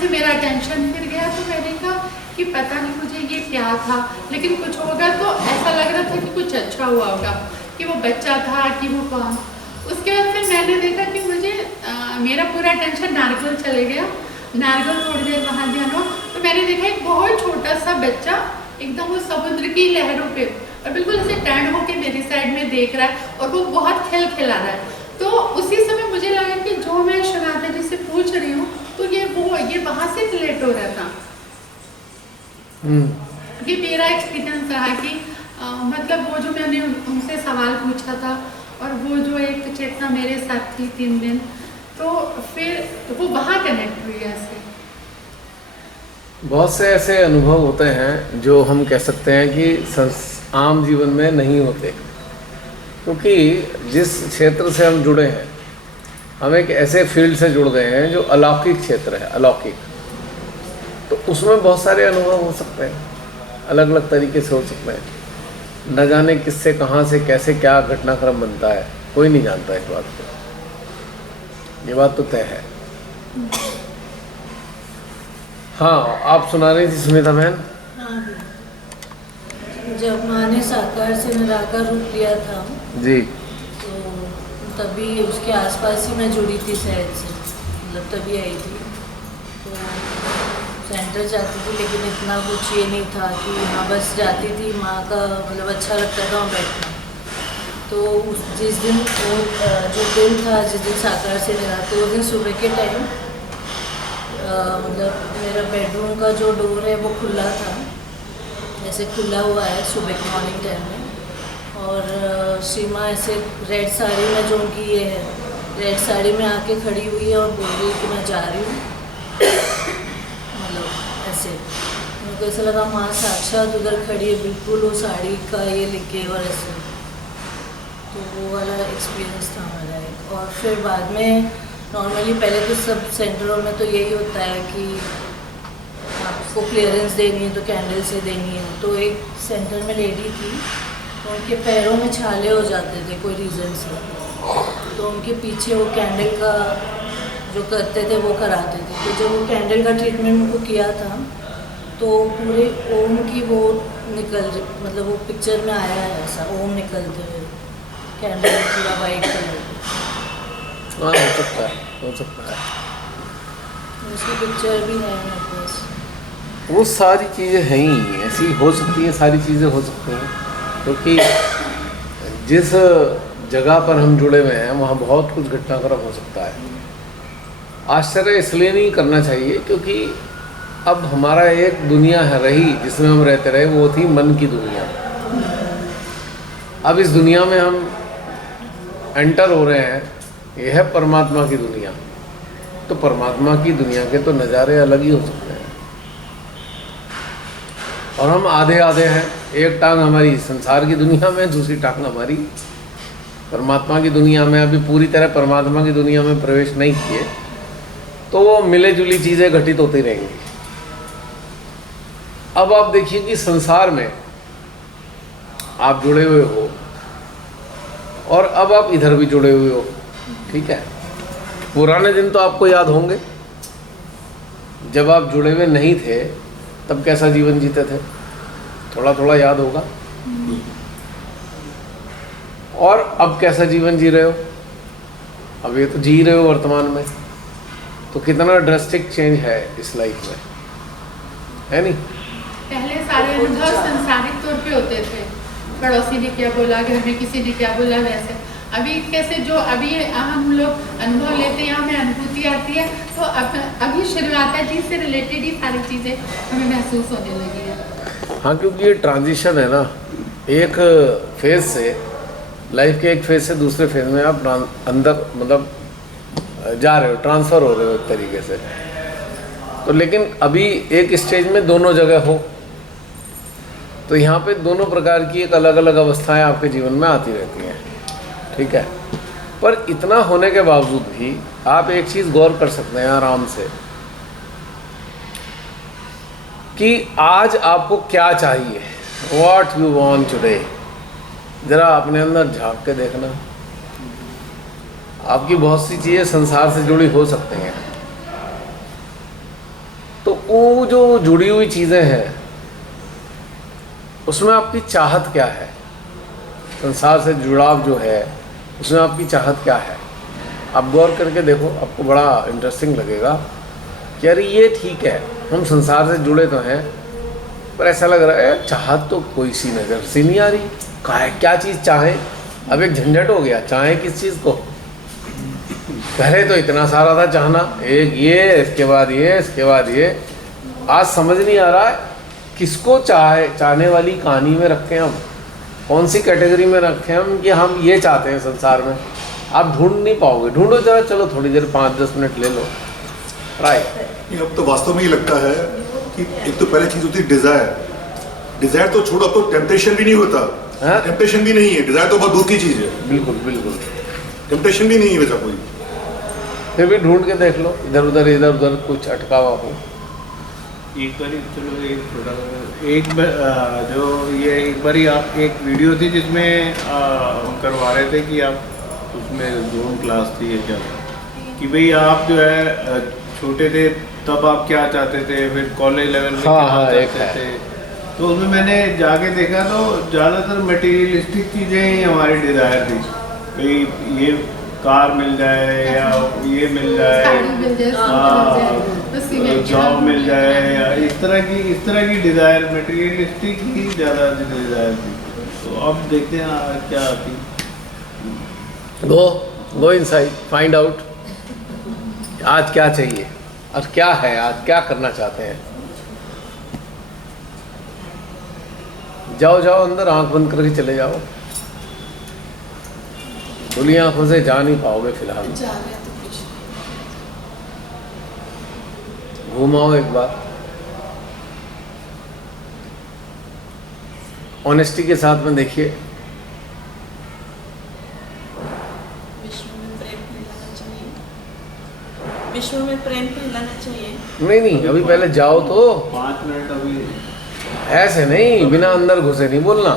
से मेरा अटेंशन फिर गया, तो मैंने कहा कि पता नहीं मुझे ये क्या था, लेकिन कुछ होगा तो ऐसा लग रहा था कि कुछ अच्छा हुआ होगा, कि वो बच्चा था कि वो कौन। उसके बाद फिर मैंने देखा कि मुझे मेरा पूरा अटेंशन नारगल चले गया। नारगल थोड़ी देर वहाँ ध्यान हो, तो मैंने देखा एक बहुत छोटा सा बच्चा एकदम वो समुद्र की लहरों पे और बिल्कुल ऐसे टर्न होके मेरी साइड में देख रहा है, और वो बहुत खिलखिला रहा है। तो उसी समय मुझे लगा कि जो मैं शनाता जी से पूछ रही हूँ, तो ये वहाँ से रिलेट हो रहा था। ये मेरा एक्सपीरियंस रहा कि मतलब वो जो मैंने उनसे सवाल पूछा था, और वो जो एक चेतना मेरे साथ थी 3 दिन, तो फिर वो वहाँ कनेक्ट हुई ऐसे। बहुत से ऐसे अनुभव होते हैं जो हम कह सकते हैं कि आम जीवन में नहीं होते, क्योंकि जिस क्षेत्र से हम जुड़े हैं, हम एक ऐसे फील्ड से जुड़ गए हैं जो अलौकिक क्षेत्र है, अलौकिक। तो उसमें बहुत सारे अनुभव हो सकते हैं, अलग अलग तरीके से हो सकते हैं। न जाने किससे कहाँ से कैसे क्या घटनाक्रम बनता है, कोई नहीं जानता इस बात को, ये बात तो तय है। हाँ, आप सुना रही थी सुनीता बहन। हाँ, जब माँ ने साकार से निराकार रूप लिया था जी, तो तभी उसके आसपास ही मैं जुड़ी थी शायद से, मतलब तभी आई थी। तो सेंटर जाती थी, लेकिन इतना कुछ ये नहीं था कि हाँ बस जाती थी, माँ का मतलब अच्छा लगता था वहाँ बैठना। तो जिस दिन वो जो दिन था, जिस दिन साकार से मिला, तो उस दिन सुबह के टाइम मतलब मेरा बेडरूम का जो डोर है वो खुला था, जैसे खुला हुआ है सुबह के मॉर्निंग टाइम में। और सीमा ऐसे रेड साड़ी में, जो उनकी ये है, रेड साड़ी में आके खड़ी हुई है और बोल रही है कि मैं जा रही हूँ। मतलब ऐसे मुझे ऐसा लगा माँ साक्षात उधर खड़ी है, बिल्कुल वो साड़ी का ये लिखे और ऐसे। तो वो वाला एक्सपीरियंस था हमारा एक। और फिर बाद में नॉर्मली पहले तो सब सेंटरों में तो यही होता है कि आपको क्लियरेंस देनी है तो कैंडल से देनी है। तो एक सेंटर में लेडी थी, तो उनके पैरों में छाले हो जाते थे कोई रीज़न से, तो उनके पीछे वो कैंडल का जो करते थे वो कराते थे। तो जब वो कैंडल का ट्रीटमेंट उनको किया था, तो पूरे ओम की वो मतलब वो पिक्चर में आया है ऐसा, ओम निकलते हुए कैंडल पूरा वाइट कलर। हाँ, हो सकता है, हो सकता है। उसकी पिक्चर भी है मेरे पास। वो सारी चीज़ें हैं ही ऐसी, हो सकती हैं, सारी चीज़ें हो सकती हैं, क्योंकि जिस जगह पर हम जुड़े हुए हैं वहाँ बहुत कुछ घटनाक्रम हो सकता है। आश्चर्य इसलिए नहीं करना चाहिए क्योंकि अब हमारा एक दुनिया है रही जिसमें हम रहते रहे, वो थी मन की दुनिया। अब इस दुनिया में हम एंटर हो रहे हैं, यह है परमात्मा की दुनिया। तो परमात्मा की दुनिया के तो नज़ारे अलग ही हो सकते हैं, और हम आधे आधे हैं। एक टांग हमारी संसार की दुनिया में, दूसरी टांग हमारी परमात्मा की दुनिया में। अभी पूरी तरह परमात्मा की दुनिया में प्रवेश नहीं किए तो वो मिले जुली चीज़ें घटित होती रहेंगी। अब आप देखिए कि संसार में आप जुड़े हुए हो, और अब आप इधर भी जुड़े हुए हो, ठीक है। पुराने दिन तो आपको याद होंगे, जब आप जुड़े हुए नहीं थे तब कैसा जीवन जीते थे, थोड़ा थोड़ा याद होगा। और अब कैसा जीवन जी रहे हो, अब ये तो जी रहे हो वर्तमान में। तो कितना ड्रास्टिक चेंज है इस लाइफ में, है नहीं? पहले सारे अनुभव संसारिक तौर पे होते थे, पड़ोसी ने क्या बोला, घर में किसी ने क्या बोला, वैसे। अभी कैसे जो अभी हम लोग अनुभव लेते हैं, हमें अनुभूति आती है, तो अभी शुरुआत जी से रिलेटेड ही सारी चीज़ें हमें महसूस होने लगी है। हाँ, क्योंकि ये ट्रांजिशन है ना, एक फेज से, लाइफ के एक फेज से दूसरे फेज में आप अंदर मतलब जा रहे हो, ट्रांसफ़र हो रहे हो एक तरीके से। तो लेकिन अभी एक स्टेज में दोनों जगह हो, तो यहाँ पे दोनों प्रकार की एक अलग अलग अवस्थाएं आपके जीवन में आती रहती हैं, ठीक है। पर इतना होने के बावजूद भी आप एक चीज़ गौर कर सकते हैं आराम से कि आज आपको क्या चाहिए, व्हाट यू वांट टुडे। ज़रा अपने अंदर झांक के देखना। आपकी बहुत सी चीज़ें संसार से जुड़ी हो सकती हैं, जो जुड़ी हुई चीज़ें हैं उसमें आपकी चाहत क्या है, संसार से जुड़ाव जो है उसमें आपकी चाहत क्या है। आप गौर करके देखो, आपको बड़ा इंटरेस्टिंग लगेगा कि अरे ये ठीक है, हम संसार से जुड़े तो हैं पर ऐसा लग रहा है चाहत तो कोई सी नज़र सी नहीं आ रही। क्या चीज़ चाहें? अब एक झंझट हो गया, चाहें किस चीज़ को। पहले तो इतना सारा था चाहना, एक ये, इसके बाद ये, इसके बाद ये। आज समझ नहीं आ रहा है किसको चाहने वाली कहानी में रखें हम, कौन सी कैटेगरी में रखें हम कि हम ये चाहते हैं संसार में। आप ढूंढ नहीं पाओगे, ढूंढो जरा, चलो थोड़ी देर 5-10 मिनट ले लो, ट्राई। अब तो वास्तव में ये लगता है कि एक तो पहले चीज़ होती है डिज़ायर। डिज़ायर तो छोड़ो, अब तो टेम्पटेशन भी नहीं होता। टेम्पटेशन भी नहीं है, डिज़ायर तो बहुत दूर की चीज़ है। बिल्कुल बिल्कुल, टेम्पटेशन भी नहीं है वैसा कोई। फिर भी ढूंढ के देख लो, इधर उधर कुछ अटकावा हो। एक बारी चलो एक छोटा एक बार जो ये एक बारी आप एक वीडियो थी जिसमें हम करवा रहे थे कि आप उसमें ज़ूम क्लास थी या क्या, कि भाई आप जो है छोटे थे तब आप क्या चाहते थे, फिर कॉलेज लेवल में क्या चाहते थे। तो उसमें मैंने जाके देखा तो ज़्यादातर मटेरियलिस्टिक चीज़ें ही हमारी डिज़ायर थी। भाई ये कार मिल जाए या ये मिल जाए, जॉब मिल जाए, या इस तरह की डिज़ायर, मटेरियलिस्टिक ही ज़्यादा डिज़ायर थी। तो अब देखते हैं क्या आती। गो इनसाइड, फाइंड आउट आज क्या चाहिए और क्या है, आज क्या करना चाहते हैं। जाओ अंदर, आंख बंद करके चले जाओ। खुली आंखों से जा नहीं पाओगे फिलहाल। घूमाओ एक बार, ऑनेस्टी के साथ में देखिए। विश्व में प्रेम फैलाना चाहिए। नहीं, अभी पहले जाओ तो। 5 मिनट अभी ऐसे नहीं, बिना अंदर घुसे नहीं बोलना,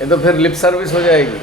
ये तो फिर लिप सर्विस हो जाएगी।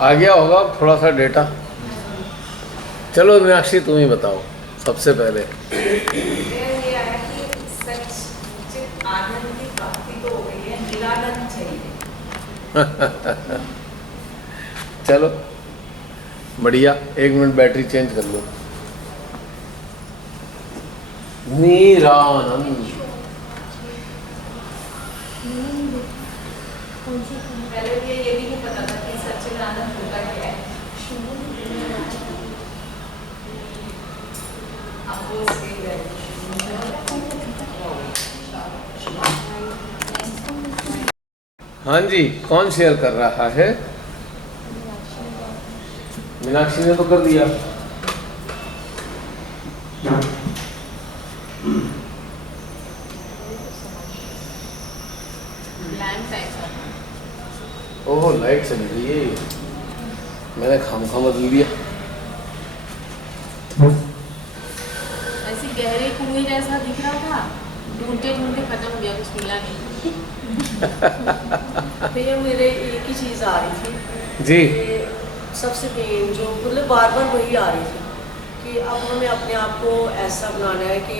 आ गया होगा थोड़ा सा डेटा। चलो मीनाक्षी तुम ही बताओ सबसे पहले। ये आया कि सच आनंद की प्राप्ति तो हो गई है, निरानंद चाहिए। चलो बढ़िया, 1 मिनट बैटरी चेंज कर लो। निरानंद, पहले ये भी नहीं पता था कि सच्चिदानंद होता क्या है। अब वो हाँ जी, कौन शेयर कर रहा है? मीनाक्षी ने तो कर दिया। ब्लैंक टाइप का। ओह लाइट चल रही है, मैंने खामखा बदल दिया। ऐसी गहरे कुएं जैसा दिख रहा था, ढूंढते ढूंढते खत्म हो गया, कुछ मिला नहीं। भैया मेरे एक ही चीज़ आ रही थी जी। कि सबसे मेन जो मतलब बार बार वही आ रही थी कि अब हमें अपने आप को ऐसा बनाना है कि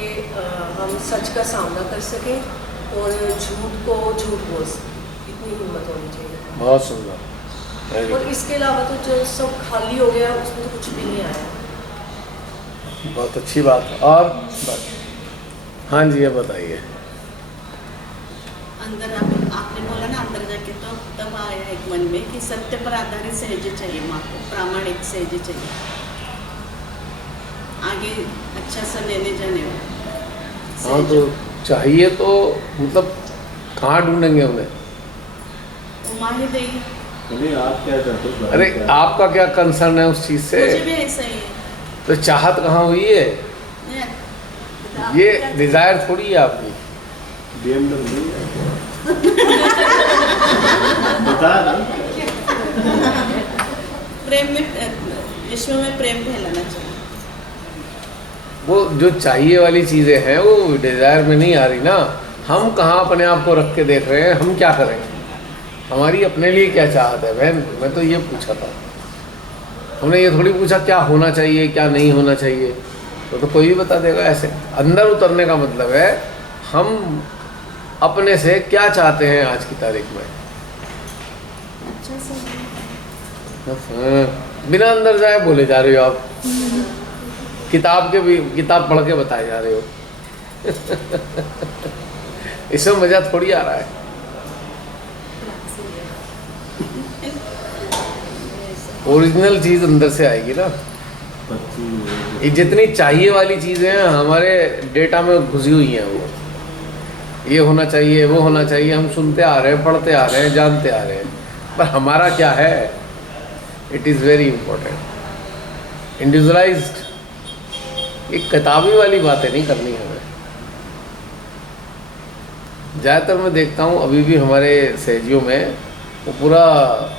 हम सच का सामना कर सकें और झूठ को झूठ बोल सकें। इतनी हिम्मत होनी चाहिए। बहुत सुंदर। Very और good। इसके अलावा तो जो सब खाली हो गया उसमें तो कुछ भी नहीं आया। बहुत अच्छी बात है। और बस हाँ जी, ये बताइए। अंदर आपने बोला ना, अंदर जाके तो तब आया एक मन में कि सत्य पर आधारित सहज चाहिए, माँ को प्रामाणिक सहज चाहिए, आगे अच्छा सा लेने जाने में। हाँ तो चाहिए तो मतलब कहाँ ढूंढेंगे उन्हें? वो माँ ही देगी। नहीं, आप क्या चाहते हो? अरे आपका क्या कंसर्न है उस चीज़ से? मुझे भी ऐसा ही है। तो चाहत कहाँ हुई है? नहीं, आप ये क्या- डिज़ायर थोड़ी है आपकी। BMW बता ना। प्रेम में, विश्व में प्रेम फैलाना चाहिए। वो जो चाहिए वाली चीज़ें हैं वो डिज़ायर में नहीं आ रही ना। हम कहाँ अपने आप को रख के देख रहे हैं, हम क्या करें? हमारी अपने लिए क्या चाहत है बहन? मैं तो ये पूछा था। हमने ये थोड़ी पूछा क्या होना चाहिए क्या नहीं होना चाहिए, तो कोई भी बता देगा। ऐसे अंदर उतरने का मतलब है हम अपने से क्या चाहते हैं आज की तारीख में। अच्छा सा हाँ, बिना अंदर जाए बोले जा रहे हो आप। किताब के भी किताब पढ़ के बताए जा रहे हो। इसमें मज़ा थोड़ी आ रहा है। ओरिजिनल चीज़ अंदर से आएगी ना। ये जितनी चाहिए वाली चीज़ें हैं हमारे डेटा में घुसी हुई हैं, वो ये होना चाहिए वो होना चाहिए, हम सुनते आ रहे हैं, पढ़ते आ रहे हैं, जानते आ रहे हैं, पर हमारा क्या है? It is very important. Individualised, एक किताबी वाली बातें नहीं करनी हमें। ज़्यादातर मैं देखता हूँ अभी भी हमारे सहजियों में वो पूरा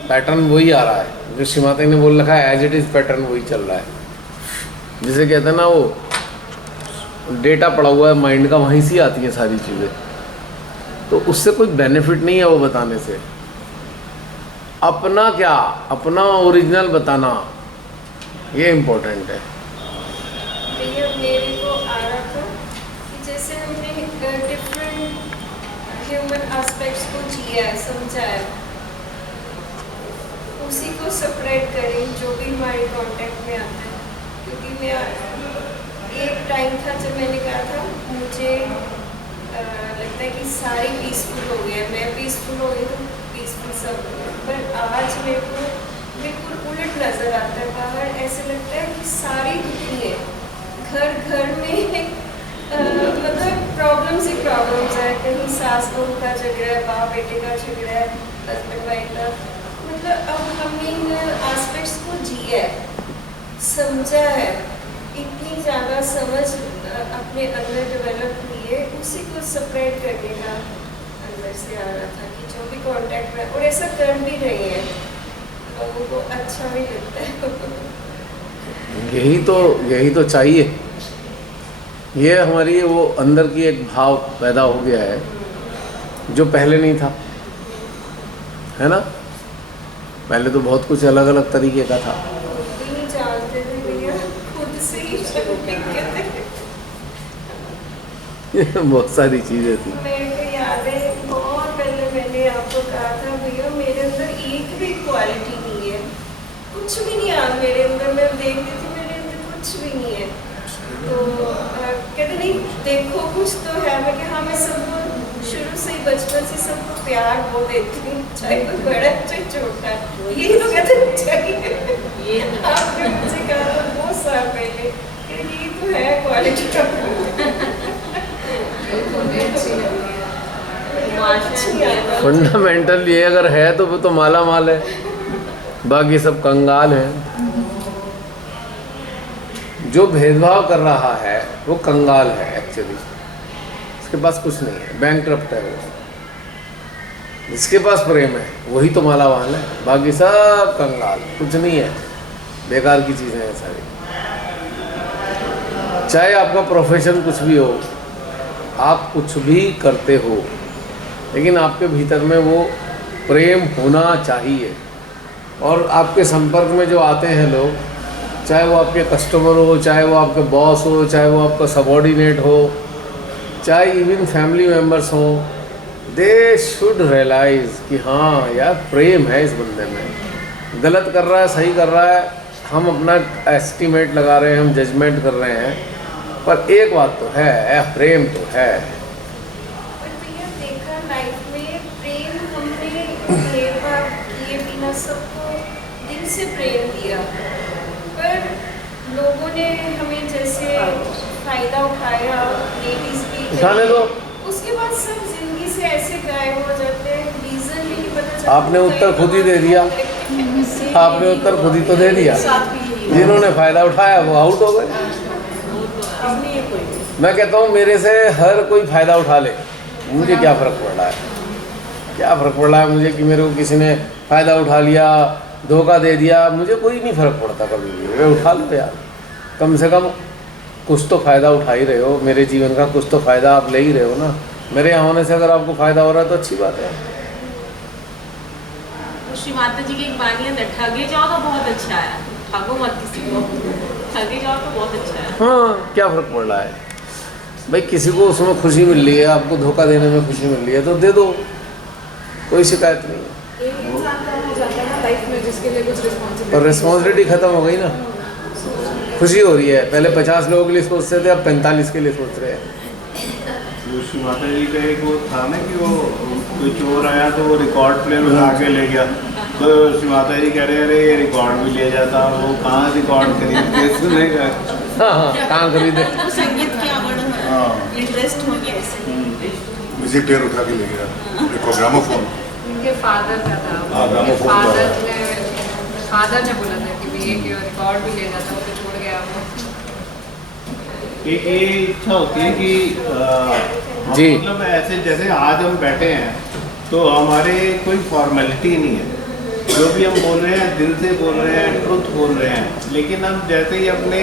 पैटर्न वही आ रहा है जो श्रीमाता ने बोल रखा है, एज इट इज़ पैटर्न वही चल रहा है। जिसे कहते हैं ना, वो डेटा पड़ा हुआ है माइंड का, वहीं से आती हैं सारी चीज़ें, तो उससे कोई बेनिफिट नहीं है वो बताने से। अपना क्या, अपना ओरिजिनल बताना, ये इम्पोर्टेंट है। भैया मेरे को आ रहा था कि जैसे हमने डिफरेंट ह्यूमन एस्पेक्ट्स को जिया है, समझा है, उसी को सेपरेट करें जो भी हमारे कांटेक्ट में आता है। क्योंकि मैं एक टाइम था जब मैंने कहा था मुझे लगता है कि सारे पीसफुल हो गए, मैं पीसफुल हो गई तो पीसफुल सब हो गया, पर आज मेरे को बिल्कुल उलट नज़र आता है। बाहर ऐसे लगता है कि सारी दुखी है, घर घर में मतलब प्रॉब्लम्स ही प्रॉब्लम्स है। कहीं सास बहू का झगड़ा है, बाप बेटे का झगड़ा है, हस्बैंड वाइफ का। मतलब अब हमने इन एस्पेक्ट्स को जिया है, समझा है, इतनी ज़्यादा समझ अपने अंदर डेवलप हुई है, उसी को सेपरेट करने का अंदर से आ रहा था कि जो भी कांटेक्ट में, और ऐसा कर भी रही है, लोगों को अच्छा भी लगता है। यही तो चाहिए। ये हमारी वो अंदर की एक भाव पैदा हो गया है जो पहले नहीं था, है ना। पहले तो बहुत कुछ अलग अलग तरीके का था। नहीं जानते थे भैया, खुद से ही बहुत सारी चीज़ें थी। मेरे को याद है बहुत पहले मैंने आपको कहा था भैया मेरे अंदर एक भी क्वालिटी नहीं है, कुछ भी नहीं याद मेरे अंदर। मैं देखती थी मेरे अंदर कुछ भी नहीं है, तो कहते नहीं देखो कुछ तो है। मैं कि हाँ, मैं सबको शुरू से ही बचपन से सबको प्यार बहुत देती हूँ, चाहे कोई बड़ा चाहे छोटा, यही तो कहते चाहिए। ये आपने मुझे कहा था बहुत साल पहले कि ये तो है क्वालिटी का। फंडामेंटल ये अगर है तो वो तो माला माल है, बाकी सब कंगाल है। जो भेदभाव कर रहा है वो कंगाल है एक्चुअली, उसके पास कुछ नहीं है, बैंकक्रप्ट है वो। जिसके पास प्रेम है वही तो मालावान है, बाकी सब कंगाल, कुछ नहीं है, बेकार की चीज़ें हैं सारी। चाहे आपका प्रोफेशन कुछ भी हो, आप कुछ भी करते हो, लेकिन आपके भीतर में वो प्रेम होना चाहिए। और आपके संपर्क में जो आते हैं लोग, चाहे वो आपके कस्टमर हो, चाहे वो आपके बॉस हो, चाहे वो आपका सबॉर्डिनेट हो, चाहे इवन फैमिली मेम्बर्स हो, दे शुड रियलाइज़ कि हाँ यार प्रेम है इस बंदे में। गलत कर रहा है, सही कर रहा है, हम अपना एस्टिमेट लगा रहे हैं, हम जजमेंट कर रहे हैं, पर एक बात तो है, प्रेम तो है। पर भैया देखा लाइफ में प्रेम हमने भेदभाव किए बिना सबको दिल से प्रेम दिया, पर लोगों ने हमें जैसे फायदा उठाया, लेडीज भी उठाने दो, उसके बाद सब जिंदगी से ऐसे गायब हो जाते हैं, रीजन ही नहीं पता चलता। आपने उत्तर खुद ही दे दिया, आपने उत्तर खुद ही तो दे दिया। जिन्होंने फ़ायदा उठाया वो आउट हो गए। मैं कहता हूँ मेरे से हर कोई फ़ायदा उठा ले, मुझे क्या फ़र्क पड़ रहा है, क्या फ़र्क पड़ रहा है मुझे कि मेरे को किसी ने फ़ायदा उठा लिया, धोखा दे दिया, मुझे कोई नहीं फ़र्क पड़ता कभी भी। वे उठा लो यार, कम से कम कुछ तो फ़ायदा उठा ही रहे हो, मेरे जीवन का कुछ तो फ़ायदा आप ले ही रहे हो ना। मेरे यहाँ होने से अगर आपको फ़ायदा हो रहा है तो अच्छी बात है। तो श्री माता जी की एक बानी है, ठगे जाओ तो बहुत अच्छा है, ठगो मत किसी को, ठगे जाओ तो बहुत अच्छा है। हाँ, क्या फ़र्क पड़ रहा है भाई, किसी को उसमें खुशी मिल रही है, आपको धोखा देने में खुशी मिल रही है तो दे दो, कोई शिकायत नहीं है। एक इंसान का हो जाता है ना लाइफ में जिसके लिए कुछ रिस्पॉन्सिबिलिटी, पर रिस्पॉन्सिबिलिटी ख़त्म हो गई ना, खुशी हो रही है। पहले 50 लोगों के लिए सोचते थे, अब 45 के लिए सोच रहे हैं। श्री माता जी का एक वो था ना कि वो कोई चोर आया तो वो रिकॉर्ड प्लेयर उठा के ले गया, तो श्री माता जी कह रहे अरे ये रिकॉर्ड भी ले जाता, वो कहाँ रिकॉर्ड खरीद के सुनेगा। हाँ, कहाँ खरीदे। तो संगीत की आवड़ इंटरेस्ट हो गया ऐसे। म्यूजिक प्लेयर उठा के ले गया, एक ग्रामोफोन। उनके फादर का था, हाँ, उनके ग्रामोफोन फादर ने बोला था कि ये रिकॉर्ड भी ले जाता, वो तो छोड़ गया वो। ये इच्छा होती है कि जी, मतलब ऐसे जैसे आज हम बैठे हैं तो हमारे कोई फॉर्मेलिटी नहीं है, जो भी हम बोल रहे हैं दिल से बोल रहे हैं, ट्रुथ बोल रहे हैं। लेकिन हम जैसे ही अपने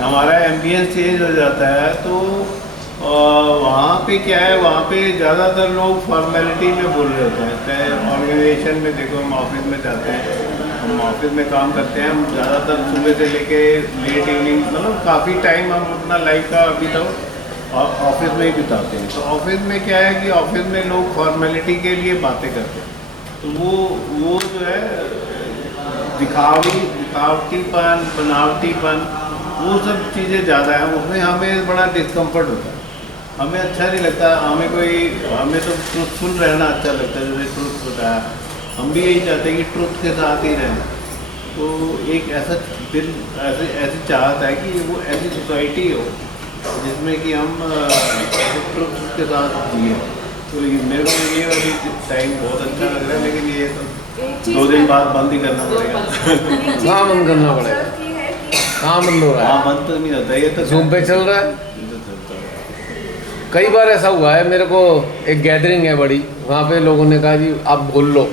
हमारा एम्बियंस चेंज हो जाता है तो वहाँ पे क्या है, वहाँ पे ज़्यादातर लोग फॉर्मेलिटी में बोल रहे होते हैं। चाहे ऑर्गेनाइजेशन में देखो, हम ऑफिस में जाते हैं, हम ऑफिस में काम करते हैं, हम ज़्यादातर सुबह से लेके लेट इवनिंग, मतलब काफ़ी टाइम हम अपना लाइफ का अभी तक ऑफिस में ही बिताते हैं। तो ऑफिस में क्या है कि ऑफिस में लोग फॉर्मेलिटी के लिए बातें करते हैं, तो वो जो है दिखावटीपन, बनावटीपन, वो सब चीज़ें ज़्यादा हैं, उसमें हमें बड़ा डिस्कम्फर्ट होता है, हमें अच्छा नहीं लगता। हमें तो ट्रुथफुल रहना अच्छा लगता है, जैसे ट्रुथ होता है, हम भी यही चाहते हैं कि ट्रुथ के साथ ही रहें। तो एक ऐसा दिल, ऐसी चाहत है कि वो ऐसी सोसाइटी हो जिसमें कि हम ट्रुथ के साथ जिए। तो लेकिन मेरे को ये अभी टाइम बहुत अच्छा लग रहा है, लेकिन ये तो 2 दिन बाद बंद ही करना पड़ेगा। कहाँ बंद करना पड़ेगा, कहाँ बंद हो रहा है? हाँ, बंद तो नहीं होता, ये तो जूम पे चल रहा है। कई बार ऐसा हुआ है, मेरे को एक गैदरिंग है बड़ी, वहाँ पे लोगों ने कहा जी आप बोल लो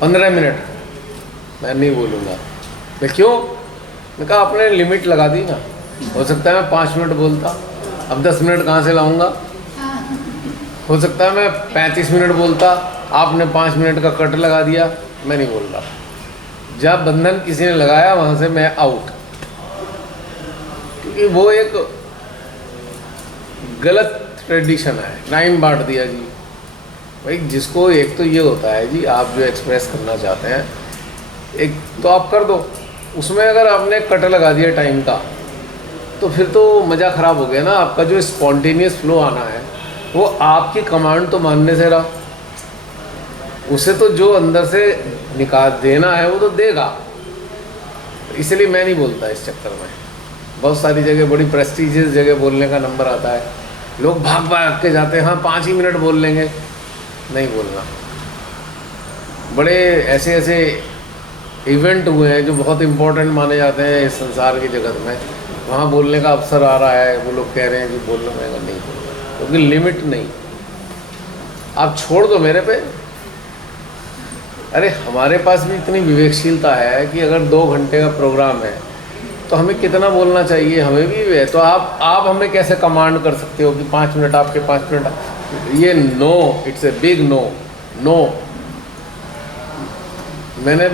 15 मिनट, मैं नहीं बोलूँगा। मैं क्यों? मैं कहा आपने लिमिट लगा दी ना, हो सकता है मैं 5 मिनट बोलता, अब 10 मिनट कहाँ से लाऊंगा? हो सकता है मैं 35 मिनट बोलता, आपने 5 मिनट का कट लगा दिया, मैं नहीं बोल रहा। जब बंधन किसी ने लगाया वहाँ से मैं आउट, क्योंकि वो एक गलत ट्रेडिशन है। टाइम बांट दिया जी भाई, जिसको एक तो ये होता है जी, आप जो एक्सप्रेस करना चाहते हैं एक तो आप कर दो, उसमें अगर आपने कट लगा दिया टाइम का तो फिर तो मज़ा ख़राब हो गया ना। आपका जो स्पॉन्टेनियस फ्लो आना है वो आपकी कमांड तो मानने से रहा, उसे तो जो अंदर से निकाल देना है वो तो देगा। इसलिए मैं नहीं बोलता इस चक्कर में। बहुत सारी जगह बड़ी प्रेस्टीजियस जगह बोलने का नंबर आता है, लोग भाग भाग के जाते हैं, हाँ 5 ही मिनट बोल लेंगे, नहीं बोलना। बड़े ऐसे ऐसे इवेंट हुए हैं जो बहुत इम्पोर्टेंट माने जाते हैं इस संसार की जगत में, वहाँ बोलने का अवसर आ रहा है, वो लोग कह रहे हैं कि बोलना, मैं नहीं बोलना, क्योंकि लिमिट नहीं। आप छोड़ दो मेरे पे। अरे हमारे पास भी इतनी विवेकशीलता है कि अगर 2 घंटे का प्रोग्राम है तो हमें कितना बोलना चाहिए, हमें भी है। तो आप हमें कैसे कमांड कर सकते हो कि 5 मिनट आपके 5 मिनट? ये no, it's a big no. No, मैंने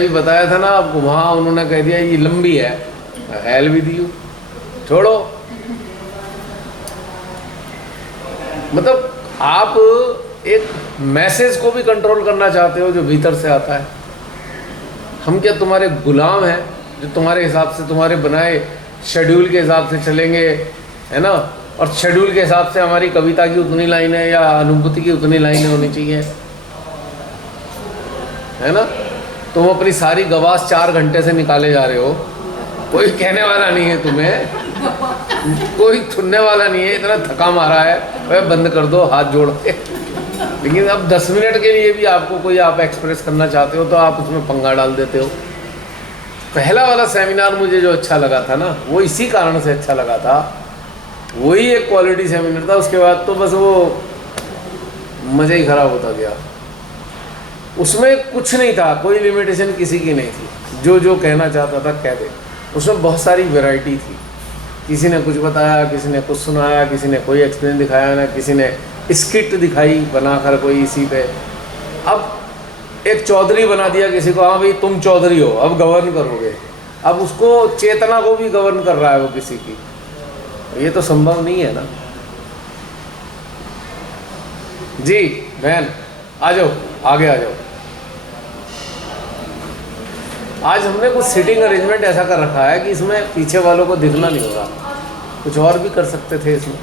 भी बताया था ना आपको, वहाँ उन्होंने कह दिया ये लंबी है, हेल विद यू, छोड़ो। मतलब आप एक मैसेज को भी कंट्रोल करना चाहते हो जो भीतर से आता है। हम क्या तुम्हारे गुलाम हैं जो तुम्हारे हिसाब से, तुम्हारे बनाए शेड्यूल के हिसाब से चलेंगे, है ना? और शेड्यूल के हिसाब से हमारी कविता की उतनी लाइनें या अनुभूति की उतनी लाइनें होनी चाहिए, है ना? तुम अपनी सारी गवास 4 घंटे से निकाले जा रहे हो, कोई कहने वाला नहीं है तुम्हें, कोई थुनने वाला नहीं है, इतना थका मारा है, वह बंद कर दो हाथ जोड़ के। लेकिन अब 10 मिनट के लिए भी आपको कोई आप एक्सप्रेस करना चाहते हो तो आप उसमें पंगा डाल देते हो। पहला वाला सेमिनार मुझे जो अच्छा लगा था ना, वो इसी कारण से अच्छा लगा था, वही एक क्वालिटी सेमिनार था। उसके बाद तो बस वो मज़ा ही ख़राब होता गया। उसमें कुछ नहीं था, कोई लिमिटेशन किसी की नहीं थी, जो कहना चाहता था कह दे। उसमें बहुत सारी वैरायटी थी, किसी ने कुछ बताया, किसी ने कुछ सुनाया, किसी ने कोई एक्सपीरियंस दिखाया ना, किसी ने स्किट दिखाई बनाकर कोई इसी पे। अब एक चौधरी बना दिया किसी को, हाँ भाई तुम चौधरी हो, अब गवर्न करोगे। अब उसको चेतना को भी गवर्न कर रहा है वो किसी की, ये तो संभव नहीं है ना जी। बहन आ जाओ, आगे आ जाओ। आज हमने कुछ सीटिंग अरेंजमेंट ऐसा कर रखा है कि इसमें पीछे वालों को दिखना नहीं होगा, कुछ और भी कर सकते थे इसमें।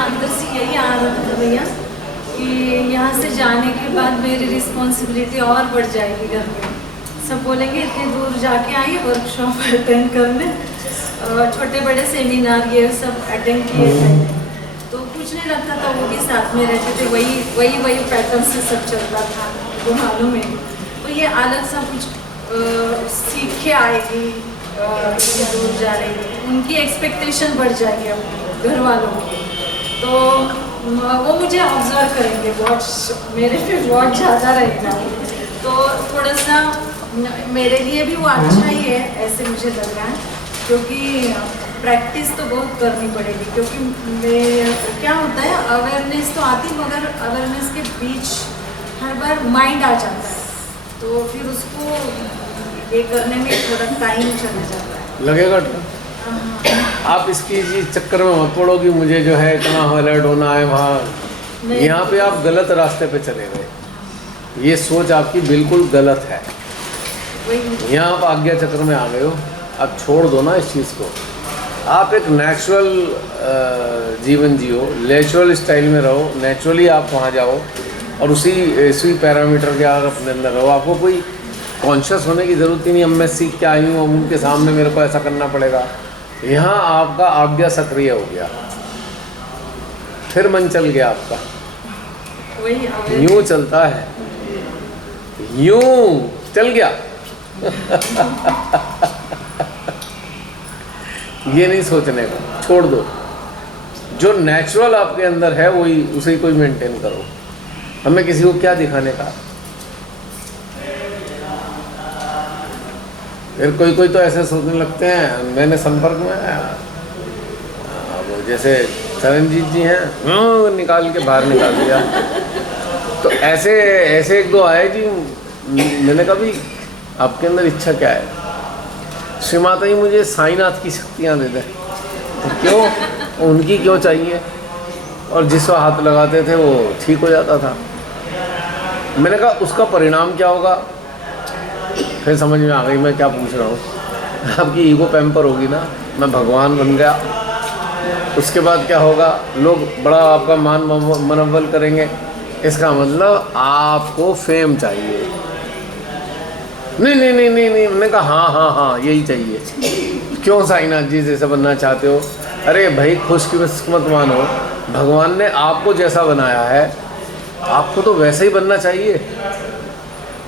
अंदर से यही आ रहा था भैया कि यहाँ से जाने के बाद मेरी रिस्पॉन्सिबिलिटी और बढ़ जाएगी घर में। सब बोलेंगे इतनी दूर जाके आई वर्कशॉप अटेंड करने, छोटे बड़े सेमिनार ये सब अटेंड किए थे, तो कुछ नहीं लगता था, वो भी साथ में रहते थे, वही पैटर्न से सब चलता था, तो मालूम है। तो ये अलग सा कुछ सीख के आएगी, दूर जा रही, उनकी एक्सपेक्टेशन बढ़ जाएगी अपनी घर वालों की, तो वो मुझे ऑब्जर्व करेंगे, वॉच मेरे पे वॉच ज़्यादा रहेगा, तो थोड़ा सा मेरे लिए भी वो अच्छा ही है, ऐसे मुझे लग रहा है। क्योंकि प्रैक्टिस तो बहुत करनी पड़ेगी, क्योंकि क्या होता है, अवेयरनेस तो आती, मगर अवेयरनेस के बीच हर बार माइंड आ जाता है, तो फिर उसको ये करने में थोड़ा टाइम चला जाता है, लगेगा। आप इसकी चक्कर में मत पड़ो कि मुझे जो है इतना अलर्ट होना है वहाँ, यहाँ पे आप गलत रास्ते पे चले गए, ये सोच आपकी बिल्कुल गलत है। यहाँ आप आज्ञा चक्र में आ गए हो, आप छोड़ दो ना इस चीज़ को। आप एक नेचुरल जीवन जियो, नेचुरल स्टाइल में रहो, नेचुरली आप वहाँ जाओ और उसी पैरामीटर के आप अपने अंदर रहो। आपको कोई कॉन्शियस होने की ज़रूरत ही नहीं, अब मैं सीख के आई हूँ, उनके सामने मेरे को ऐसा करना पड़ेगा। यहाँ आपका आज्ञा सक्रिय हो गया, फिर मन चल गया आपका, यूँ चलता है, यूँ चल गया। ये नहीं सोचने का, छोड़ दो। जो नेचुरल आपके अंदर है वही, उसे कोई मेंटेन करो। हमें किसी को क्या दिखाने का। फिर कोई तो ऐसे सोचने लगते हैं, मैंने संपर्क में वो जैसे चरणजीत जी हैं, निकाल के बाहर निकाल दिया। तो ऐसे एक दो आए जी, मैंने कहा भी आपके अंदर इच्छा क्या है? श्री माता जी मुझे साईनाथ की शक्तियाँ दे दें। तो क्यों, उनकी क्यों चाहिए? और जिस वक्त हाथ लगाते थे वो ठीक हो जाता था। मैंने कहा उसका परिणाम क्या होगा? फिर समझ में आ गई मैं क्या पूछ रहा हूँ। आपकी ईगो पैम्पर होगी ना, मैं भगवान बन गया, उसके बाद क्या होगा? लोग बड़ा आपका मान मनव्वल करेंगे। इसका मतलब आपको फेम चाहिए। नहीं, मैंने कहा हाँ यही चाहिए। क्यों साईनाथ जी जैसा बनना चाहते हो? अरे भाई खुशकिस्मत मानो, भगवान ने आपको जैसा बनाया है, आपको तो वैसे ही बनना चाहिए।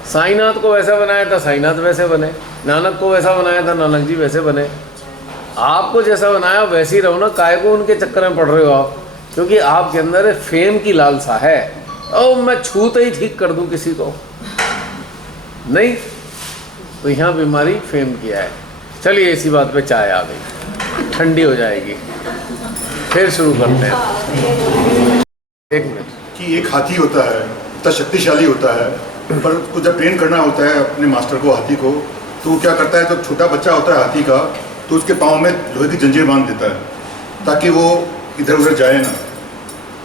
साईनाथ को वैसा बनाया था, साईनाथ वैसे बने। नानक को वैसा बनाया था, नानक जी वैसे बने। आपको जैसा बनाया वैसे ही रहो ना, काहे को उनके चक्कर में पड़ रहे हो आप? क्योंकि आपके अंदर फेम की लालसा है। ओ मैं छूते ही ठीक कर दूं किसी को, नहीं, तो यहाँ बीमारी फेम की है। चलिए इसी बात पे चाय आ गई, ठंडी हो जाएगी, फिर शुरू करते हैं। एक मिनट। कि एक हाथी होता है, इतना शक्तिशाली होता है, पर उसको जब ट्रेन करना होता है अपने मास्टर को, हाथी को, तो वो क्या करता है, जब छोटा बच्चा होता है हाथी का, तो उसके पाँव में लोहे की जंजीर बांध देता है ताकि वो इधर उधर जाए ना।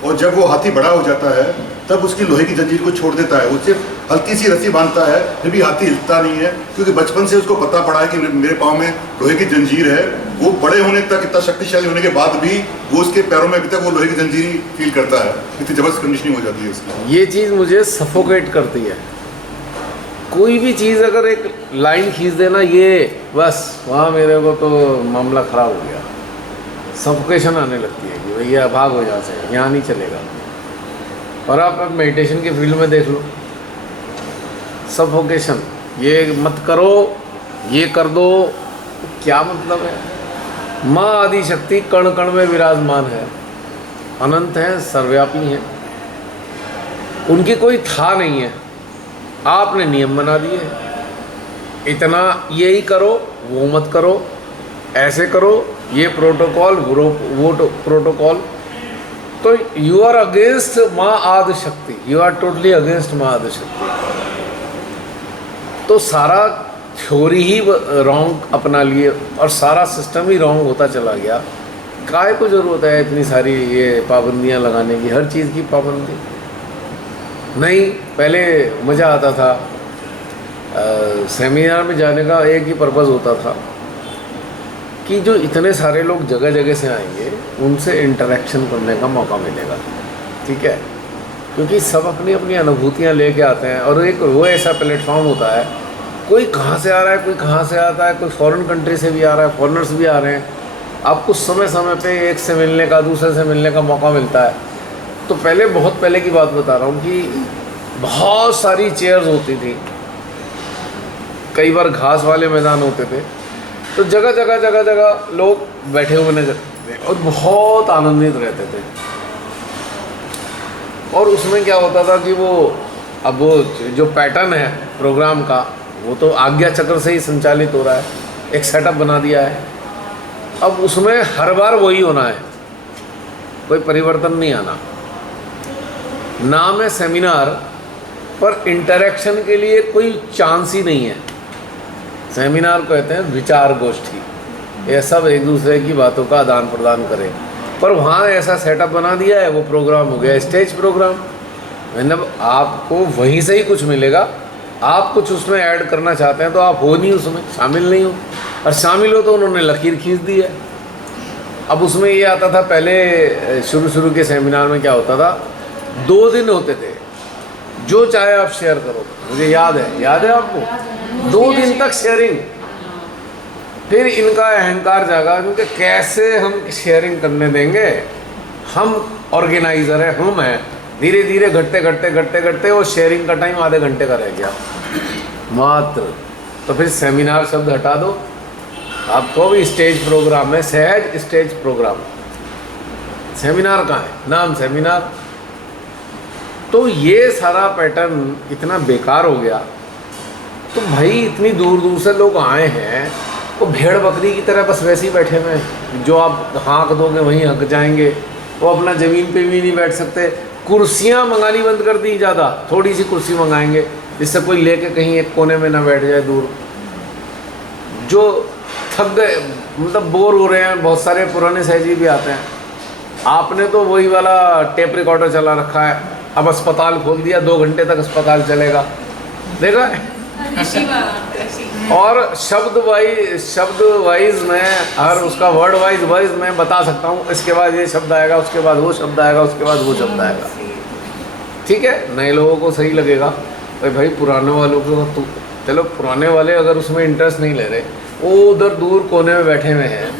और जब वो हाथी बड़ा हो जाता है तब उसकी लोहे की जंजीर को छोड़ देता है, वो सिर्फ हल्की सी रस्सी बांधता है, फिर भी हाथी हिलता नहीं है, क्योंकि बचपन से उसको पता पड़ा है कि मेरे पाँव में लोहे की जंजीर है। वो बड़े होने तक, इतना शक्तिशाली होने के बाद भी, वो उसके पैरों में अभी तक वो लोहे की जंजीर फील करता है। इतनी जबरदस्त कंडीशनिंग हो जाती है उसकी। ये चीज़ मुझे सफोकेट करती है। कोई भी चीज़ अगर एक लाइन खींच देना, ये बस वहाँ मेरे को तो मामला ख़राब हो गया, सफोकेशन आने लगती है कि भैया भाग हो यहाँ से, यहाँ नहीं चलेगा। और आप अब मेडिटेशन के फील्ड में देख लो, सफोकेशन, ये मत करो, ये कर दो, क्या मतलब है? माँ आदि शक्ति कण कण में विराजमान है, अनंत है, सर्वव्यापी है, उनकी कोई था नहीं है। आपने नियम बना दिए, इतना यही करो, वो मत करो, ऐसे करो, ये प्रोटोकॉल, वो प्रोटोकॉल। तो यू आर अगेंस्ट माँ आदि शक्ति, यू आर टोटली अगेंस्ट माँ आदि शक्ति। तो सारा थ्योरी ही रॉन्ग अपना लिए और सारा सिस्टम ही रॉन्ग होता चला गया। काहे को ज़रूरत है इतनी सारी ये पाबंदियाँ लगाने की, हर चीज़ की पाबंदी नहीं। पहले मज़ा आता था, सेमिनार में जाने का एक ही पर्पज़ होता था कि जो इतने सारे लोग जगह जगह से आएंगे उनसे इंटरेक्शन करने का मौका मिलेगा, ठीक है, क्योंकि सब अपनी अपनी अनुभूतियाँ लेके आते हैं। और एक वो ऐसा प्लेटफॉर्म होता है, कोई कहाँ से आ रहा है, कोई कहाँ से आता है, कोई फॉरेन कंट्री से भी आ रहा है, फॉरेनर्स भी आ रहे हैं। आपको समय समय पे एक से मिलने का, दूसरे से मिलने का मौका मिलता है। तो पहले, बहुत पहले की बात बता रहा हूँ कि बहुत सारी चेयर्स होती थी, कई बार घास वाले मैदान होते थे, तो जगह जगह जगह जगह लोग बैठे हुए नजर आते थे और बहुत आनंदित रहते थे। और उसमें क्या होता था कि वो, अब वो जो पैटर्न है प्रोग्राम का, वो तो आज्ञा चक्र से ही संचालित हो रहा है, एक सेटअप बना दिया है। अब उसमें हर बार वही होना है, कोई परिवर्तन नहीं आना। नाम है सेमिनार, पर इंटरेक्शन के लिए कोई चांस ही नहीं है। सेमिनार कहते हैं विचार गोष्ठी, ये सब एक दूसरे की बातों का आदान प्रदान करें, पर वहाँ ऐसा सेटअप बना दिया है, वो प्रोग्राम हो गया स्टेज प्रोग्राम। मतलब आपको वहीं से ही कुछ मिलेगा, आप कुछ उसमें ऐड करना चाहते हैं तो आप हो नहीं, उसमें शामिल नहीं हो, और शामिल हो तो उन्होंने लकीर खींच दी है। अब उसमें ये आता था, पहले शुरू के सेमिनार में क्या होता था, 2 दिन होते थे, जो चाहे आप शेयर करो। मुझे याद है आपको, 2 दिन तक शेयरिंग। फिर इनका अहंकार जागा, क्योंकि कैसे हम शेयरिंग करने देंगे, हम ऑर्गेनाइज़र है, हम हैं। धीरे धीरे घटते वो शेयरिंग का टाइम आधे घंटे का रह गया मात्र। तो फिर सेमिनार शब्द हटा दो, आपको भी स्टेज प्रोग्राम है, सहज स्टेज प्रोग्राम। सेमिनार कहाँ है, नाम सेमिनार। तो ये सारा पैटर्न इतना बेकार हो गया। तो भाई इतनी दूर दूर से लोग आए हैं, वो भेड़ बकरी की तरह बस वैसे ही बैठे हुए हैं, जो आप हाँक दोगे वहीं हक जाएंगे। वो अपना ज़मीन पे भी नहीं बैठ सकते। कुर्सियाँ मंगानी बंद कर दी, ज़्यादा थोड़ी सी कुर्सी मंगाएंगे जिससे कोई लेके कहीं एक कोने में ना बैठ जाए दूर। जो थक गए, मतलब बोर हो रहे हैं, बहुत सारे पुराने सहजी भी आते हैं। आपने तो वही वाला टेप रिकॉर्डर चला रखा है, अब अस्पताल खोल दिया, 2 घंटे तक अस्पताल चलेगा, देखा है। और शब्द वाइज मैं, और उसका वर्ड वाइज मैं बता सकता हूँ, इसके बाद ये शब्द आएगा, उसके बाद वो शब्द आएगा, उसके बाद वो शब्द आएगा, ठीक है। नए लोगों को सही लगेगा, भाई पुराने वालों को तो चलो, पुराने वाले अगर उसमें इंटरेस्ट नहीं ले रहे, वो उधर दूर कोने में बैठे हुए हैं,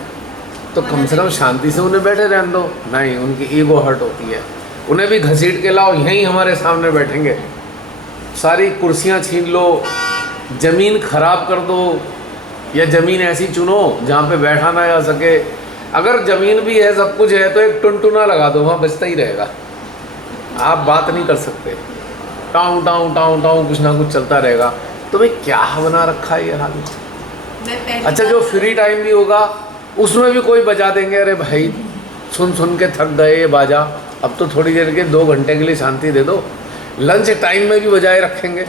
तो कम से कम शांति से उन्हें बैठे रहने दो। नहीं, उनकी ईगो हर्ट होती है, उन्हें भी घसीट के लाओ, यहीं हमारे सामने बैठेंगे। सारी कुर्सियां छीन लो, ज़मीन खराब कर दो, या ज़मीन ऐसी चुनो जहाँ पे बैठा ना जा सके। अगर ज़मीन भी है, सब कुछ है, तो एक टुनटुना लगा दो, वहाँ बचता ही रहेगा। आप बात नहीं कर सकते, टाउं टाउं टाउं टाउं कुछ ना कुछ चलता रहेगा। तो भाई क्या बना रखा है ये हालत। अच्छा, जो फ्री टाइम भी होगा उसमें भी कोई बजा देंगे, अरे भाई सुन सुन के थक गए ये बाजा, अब तो थोड़ी देर के 2 घंटे के लिए शांति दे दो। लंच टाइम में भी बजाए रखेंगे।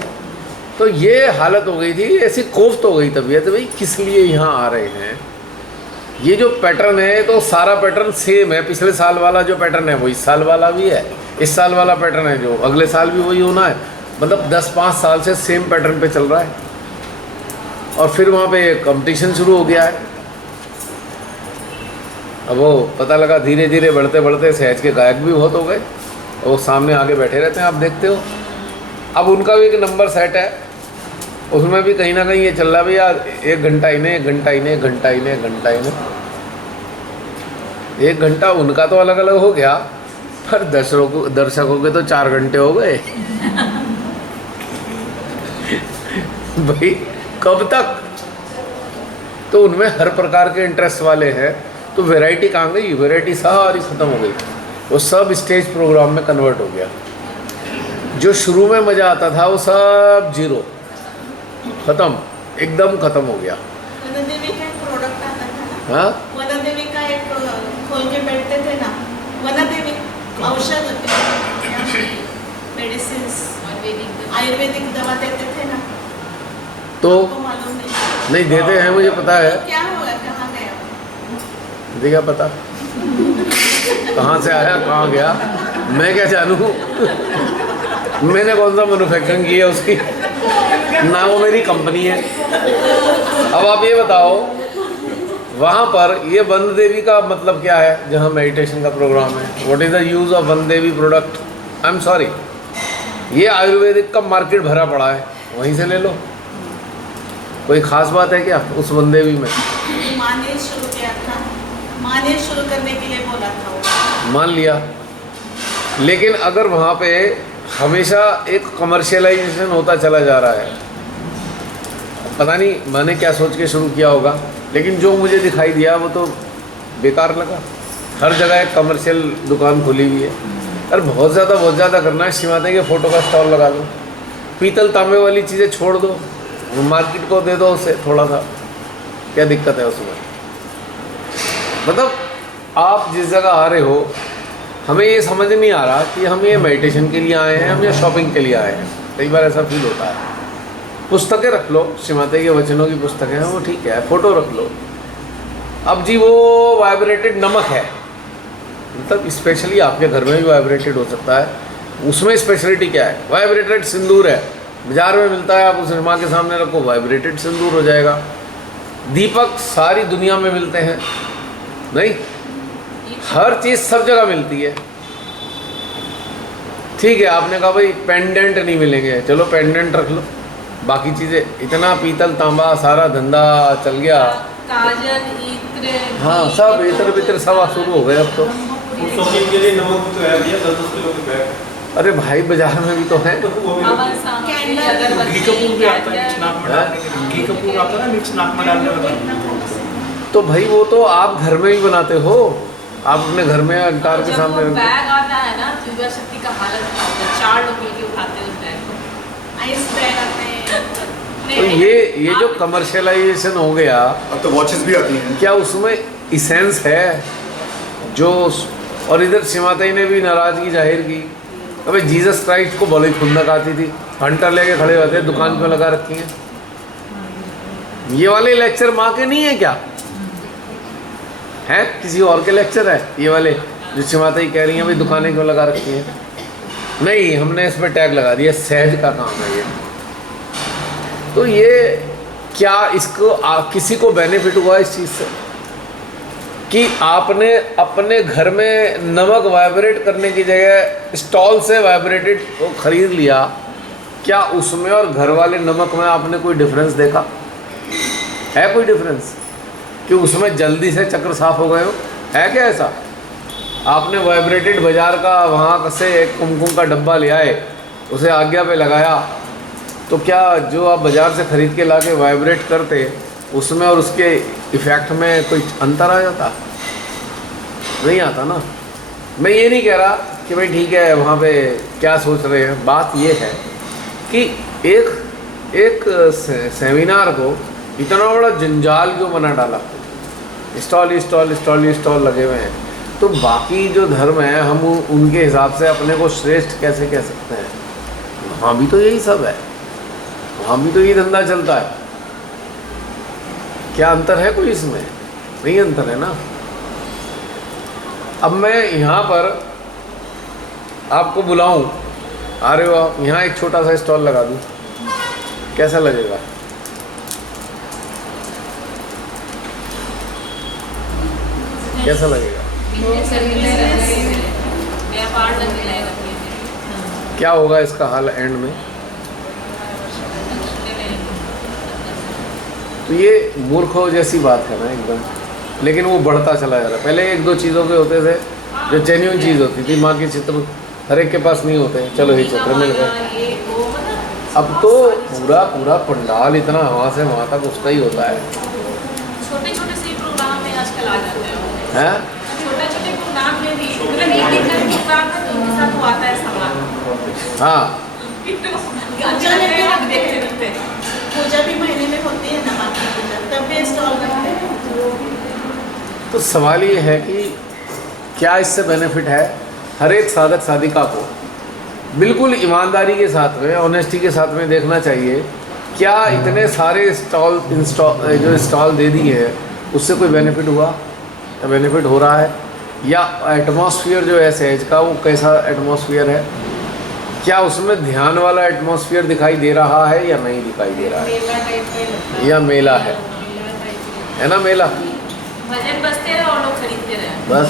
तो ये हालत हो गई थी, ऐसी कोफ्त हो गई तबीयत, भाई किस लिए यहाँ आ रहे हैं। ये जो पैटर्न है तो सारा पैटर्न सेम है, पिछले साल वाला जो पैटर्न है वो इस साल वाला भी है, इस साल वाला पैटर्न है जो अगले साल भी वही होना है। मतलब 10-5 साल से सेम पैटर्न पे चल रहा है। और फिर वहाँ पे कंपटीशन शुरू हो गया है। अब वो पता लगा धीरे धीरे बढ़ते बढ़ते सहज के गायक भी बहुत हो गए, और वो सामने आगे बैठे रहते हैं, आप देखते हो। अब उनका भी एक नंबर सेट है, उसमें भी कहीं ना कहीं ये चल रहा है भैया 1 घंटा इन्हें, 1 घंटा इन्हें, 1 घंटा इन्हें, 1 घंटा इन्हें। 1 घंटा उनका तो अलग अलग हो गया, पर दर्शकों के तो 4 घंटे हो गए। भाई कब तक। तो उनमें हर प्रकार के इंटरेस्ट वाले हैं, तो वैरायटी कहाँ गई, वैरायटी सारी ख़त्म हो गई। वो सब स्टेज प्रोग्राम में कन्वर्ट हो गया। जो शुरू में मज़ा आता था वो सब जीरो, ख़त्म, एकदम ख़त्म हो गया। वनदेवी का एक प्रोडक्ट आता था ना, हाँ, वनदेवी का एक खोल के बैठते थे ना, वनदेवी औषध मेडिसिन आयुर्वेदिक दवा देते थे ना, तो आपको मालूम नहीं देते हैं, मुझे पता है। क्या हुआ, कहाँ गया? मुझे क्या पता कहाँ से आया कहाँ गया, मैं क्या जानूँ। मैंने कौन सा मैन्युफैक्चरिंग की है उसकी, ना वो मेरी कंपनी है। अब आप ये बताओ, वहाँ पर ये वन देवी का मतलब क्या है, जहाँ मेडिटेशन का प्रोग्राम है, what is the use of one Devi product. I am sorry, ये आयुर्वेदिक का मार्केट भरा पड़ा है, वहीं से ले लो। कोई ख़ास बात है क्या उस वन देवी में? माँ ने शुरू किया था, माँ ने शुरू करने के लिए बोला था वो। मान लिया, लेकिन अगर वहाँ पे हमेशा एक कमर्शियलाइजेशन होता चला जा रहा है, पता नहीं मैंने क्या सोच के शुरू किया होगा, लेकिन जो मुझे दिखाई दिया वो तो बेकार लगा। हर जगह एक कमर्शियल दुकान खुली हुई है। अरे बहुत ज़्यादा करना है, सीमाते के फ़ोटो का स्टॉल लगा दो, पीतल तांबे वाली चीज़ें छोड़ दो, मार्केट को दे दो उससे थोड़ा सा, क्या दिक्कत है उसमें। मतलब आप जिस जगह आ रहे हो, हमें ये समझ नहीं आ रहा कि हम ये मेडिटेशन के लिए आए हैं, हम या शॉपिंग के लिए आए हैं। कई बार ऐसा फील होता है। पुस्तकें रख लो, श्रीमाते के वचनों की पुस्तकें हैं वो ठीक है, फ़ोटो रख लो। अब जी वो वाइब्रेटेड नमक है, मतलब स्पेशली आपके घर में भी वाइब्रेटेड हो सकता है, उसमें स्पेशलिटी क्या है? वाइब्रेटेड सिंदूर है, बाज़ार में मिलता है, आप उसे माँ के सामने रखो, वाइब्रेटेड सिंदूर हो जाएगा। दीपक सारी दुनिया में मिलते हैं नहीं, हर चीज़ सब जगह मिलती है। ठीक है, आपने कहा भाई पेंडेंट नहीं मिलेंगे, चलो पेंडेंट रख लो, बाकी चीज़ें इतना पीतल तांबा सारा धंधा चल गया। काजल, इत्र, हाँ, सब इत्र बित्र सब शुरू हो गए अब तो। शॉपिंग के लिए नमक भी तो है भैया, 10 किलो के बैग। अरे भाई बाजार में भी तो है। हवन सामग्री, घी अगरबत्ती, कपूर भी आता है, नीच नाक में हाँ? डालने के लिए। घी कपूर आता है ना, नीच नाक में डालने वाला। तो भाई वो तो आप घर में ही बनाते हो, आप अपने घर में अंकार के जब सामने वो रखते हो। बैग आता है ना, दिव्या शक्ति का हालत क्या होता है, 4 लोग मिलके उठाते हैं उस बैग को। आइस बैग आते हैं। तो ये जो कमर्शियलाइजेशन हो गया, अब तो वॉचेस भी आती हैं। क्या उसमें इसेंस है जो? और इधर श्रीमाता ने भी नाराज़गी जाहिर की, अबे जीसस क्राइस्ट को बड़ी खुंदक आती थी, हंटर लेके खड़े होते हैं, दुकान पे लगा रखी है। ये वाले लेक्चर माँ के नहीं है क्या? है किसी और के लेक्चर है ये वाले जो श्रीमाता ही कह रही हैं भाई दुकानें क्यों लगा रखी हैं? नहीं, हमने इस पर टैग लगा दिया, सहज का काम है ये। तो ये क्या इसको किसी को बेनिफिट हुआ इस चीज़ से कि आपने अपने घर में नमक वाइब्रेट करने की जगह स्टॉल से वाइब्रेटेड वो खरीद लिया? क्या उसमें और घर वाले नमक में आपने कोई डिफरेंस देखा है? कोई डिफरेंस कि उसमें जल्दी से चक्र साफ हो गए हो? है क्या ऐसा? आपने वाइब्रेटेड बाज़ार का वहाँ से एक कुमकुम का डब्बा ले आए, उसे आज्ञा पे लगाया, तो क्या जो आप बाज़ार से ख़रीद के ला के वाइब्रेट करते उसमें और उसके इफ़ेक्ट में कोई अंतर आ जाता? नहीं आता ना। मैं ये नहीं कह रहा कि भाई ठीक है वहाँ पे क्या सोच रहे हैं, बात ये है कि एक सेमिनार को इतना बड़ा जंजाल क्यों बना डाला? स्टॉल लगे हुए हैं। तो बाकी जो धर्म है हम उनके हिसाब से अपने को श्रेष्ठ कैसे कह सकते हैं? वहाँ भी तो यही सब है, वहाँ भी तो यही धंधा चलता है। क्या अंतर है कोई इसमें? नहीं अंतर है ना। अब मैं यहाँ पर आपको बुलाऊं, आ रहे हो आप, यहाँ एक छोटा सा स्टॉल लगा दूं, कैसा लगेगा? कैसा लगेगा? क्या होगा इसका हाल एंड में? तो ये मूर्खों जैसी बात है ना एकदम, लेकिन वो बढ़ता चला जा रहा है। पहले एक दो चीज़ों के होते थे जो जेन्युइन चीज़ होती थी, माँ के चित्र हर एक के पास नहीं होते, चलो ये चित्र मिल गए। अब तो पूरा पंडाल इतना वहाँ से वहाँ तक उसका ही होता है। छोटे छोटे से प्रोग्राम में आजकल आ जाते हैं। हैं? छोटे छोटे प्रोग्राम में भी मतलब एक दिन का प्रोग्राम है तो उनके साथ वो आता है सामान। हाँ, देखते रहते हैं। पूजा भी महीने में होती है ना, माँ की पूजा, तब भी स्टॉल रखते हैं। तो सवाल ये है कि क्या इससे बेनिफिट है? हर एक साधक साधिका को बिल्कुल ईमानदारी के साथ में, ऑनेस्टी के साथ में देखना चाहिए, क्या इतने सारे जो स्टॉल दे दिए हैं उससे कोई बेनिफिट हुआ या बेनिफिट हो रहा है? या एटमॉस्फेयर जो है सहज का वो कैसा एटमॉस्फेयर है? क्या उसमें ध्यान वाला एटमॉस्फेयर दिखाई दे रहा है या नहीं दिखाई दे रहा है? या मेला है ना? मेला भजन बजते रहे और लोग खरीदते रहे। बस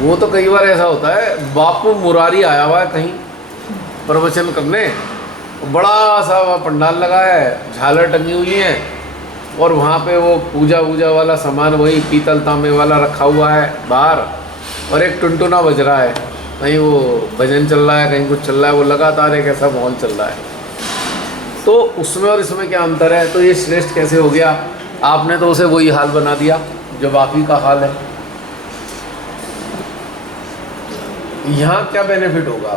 वो तो कई बार ऐसा होता है, बापू मुरारी आया हुआ है कहीं प्रवचन करने, बड़ा सा वहाँ पंडाल लगा है, झालर टंगी हुई है और वहाँ पे वो पूजा वाला सामान वही पीतल तांबे वाला रखा हुआ है बाहर, और एक टुनटुना बज रहा है, कहीं वो भजन चल रहा है, कहीं कुछ चल रहा है, वो लगातार एक ऐसा माहौल चल रहा है। तो उसमें और इसमें क्या अंतर है? तो ये श्रेष्ठ कैसे हो गया? आपने तो उसे वही हाल बना दिया जो बाकी का हाल है। यहाँ क्या बेनिफिट होगा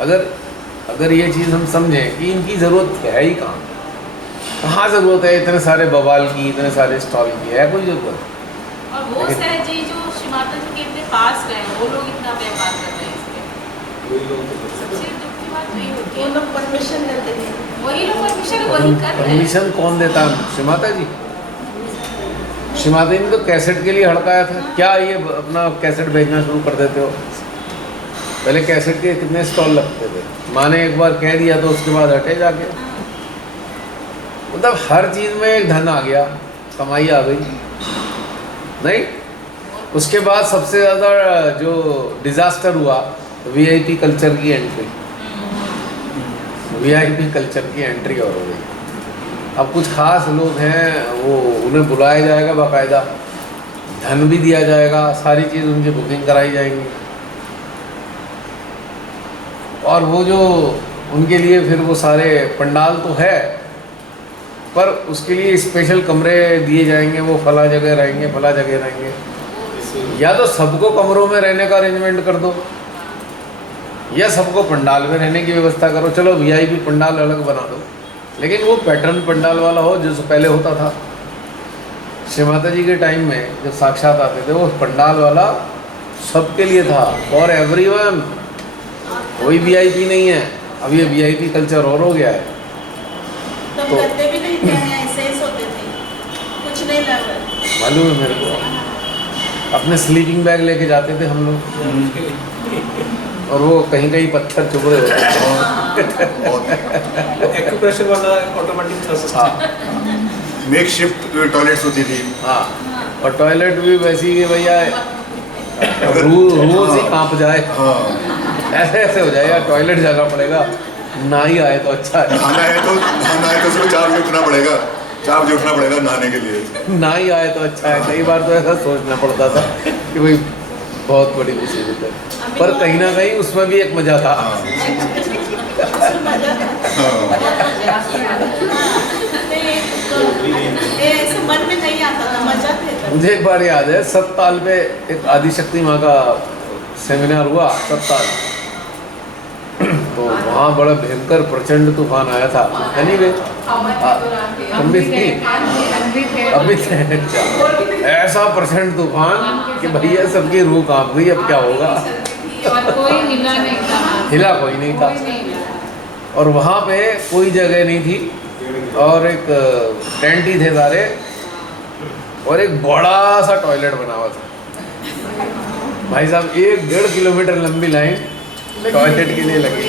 अगर ये चीज़ हम समझें कि इनकी ज़रूरत है ही कहाँ ज़रूरत है इतने सारे बवाल की, इतने सारे स्टॉल की? है कोई ज़रूरत? और वो सहज जी जो श्री माता जी के इतने पास गए वो लोग इतना व्यापार कर रहे हैं इसके। सबसे दुख की बात वही होती है, वो लोग परमिशन देते हैं, वही लोग परमिशन वही कर रहे हैं। परमिशन कौन देता है? श्री माता जी। श्री माता जी ने तो कैसेट के लिए हड़काया था। क्या ये अपना कैसेट भेजना शुरू कर देते हो? पहले कैसेट के कितने स्टॉल लगते थे, माँ ने एक बार कह दिया तो उसके बाद हटे जाके। मतलब हर चीज़ में एक धन आ गया, कमाई आ गई नहीं। उसके बाद सबसे ज़्यादा जो डिज़ास्टर हुआ वीआईपी कल्चर की एंट्री, वीआईपी कल्चर की एंट्री और हो गई। अब कुछ खास लोग हैं वो उन्हें बुलाया जाएगा, बाकायदा धन भी दिया जाएगा, सारी चीज़ उनकी बुकिंग कराई जाएंगी, और वो जो उनके लिए फिर वो सारे पंडाल तो है पर उसके लिए स्पेशल कमरे दिए जाएंगे, वो फला जगह रहेंगे। या तो सबको कमरों में रहने का अरेंजमेंट कर दो या सबको पंडाल में रहने की व्यवस्था करो। चलो वीआईपी पंडाल अलग बना दो, लेकिन वो पैटर्न पंडाल वाला हो जो पहले होता था। श्री माता जी के टाइम में जब साक्षात आते थे वो पंडाल वाला सबके लिए था, फॉर एवरीवन, कोई वीआईपी नहीं है। अब ये वीआईपी कल्चर और हो गया है। तब तो करते भी नहीं थे, ऐसे ही सोते थे, कुछ नहीं लगा। मालूम है मेरे को, अपने स्लीपिंग बैग लेके जाते थे हम लोग और वो कहीं पत्थर चुभ रहे होते। एक्यूप्रेशर वाला ऑटोमेटिक था सिस्टम, मेकशिफ्ट टॉयलेट्स होती थी। हाँ, और टॉयलेट भी वैसी कि भैया रोज ही कांप जाए, ऐसे हो जाए यार टॉयलेट जाना पड़ेगा, ना ही आए तो अच्छा है। खाना है तो उसको 4 बजे उठना पड़ेगा नहाने के लिए। ना ही आए तो अच्छा है। कई बार तो ऐसा सोचना पड़ता था कि भाई बहुत बड़ी मुसीबत है, पर कहीं ना कहीं उसमें भी एक मजा था। ऐसे मन में नहीं आता था, मजा था। मुझे एक बार याद है, सत्ताल पे एक आदिशक्ति माँ का सेमिनार हुआ, सत्ताल। तो वहाँ बड़ा भयंकर प्रचंड तूफान आया था। एनीवे हम भी थी, अभी थे। ऐसा प्रचंड तूफान कि भैया सबकी रूह कांप गई, अब क्या होगा। और कोई हिला नहीं था, हिला कोई नहीं था, और वहाँ पे कोई जगह नहीं थी, और एक टेंट ही थे सारे, और एक बड़ा सा टॉयलेट बना हुआ था। भाई साहब 1-1.5 किलोमीटर लंबी लाइन टॉयलेट के लिए लगी,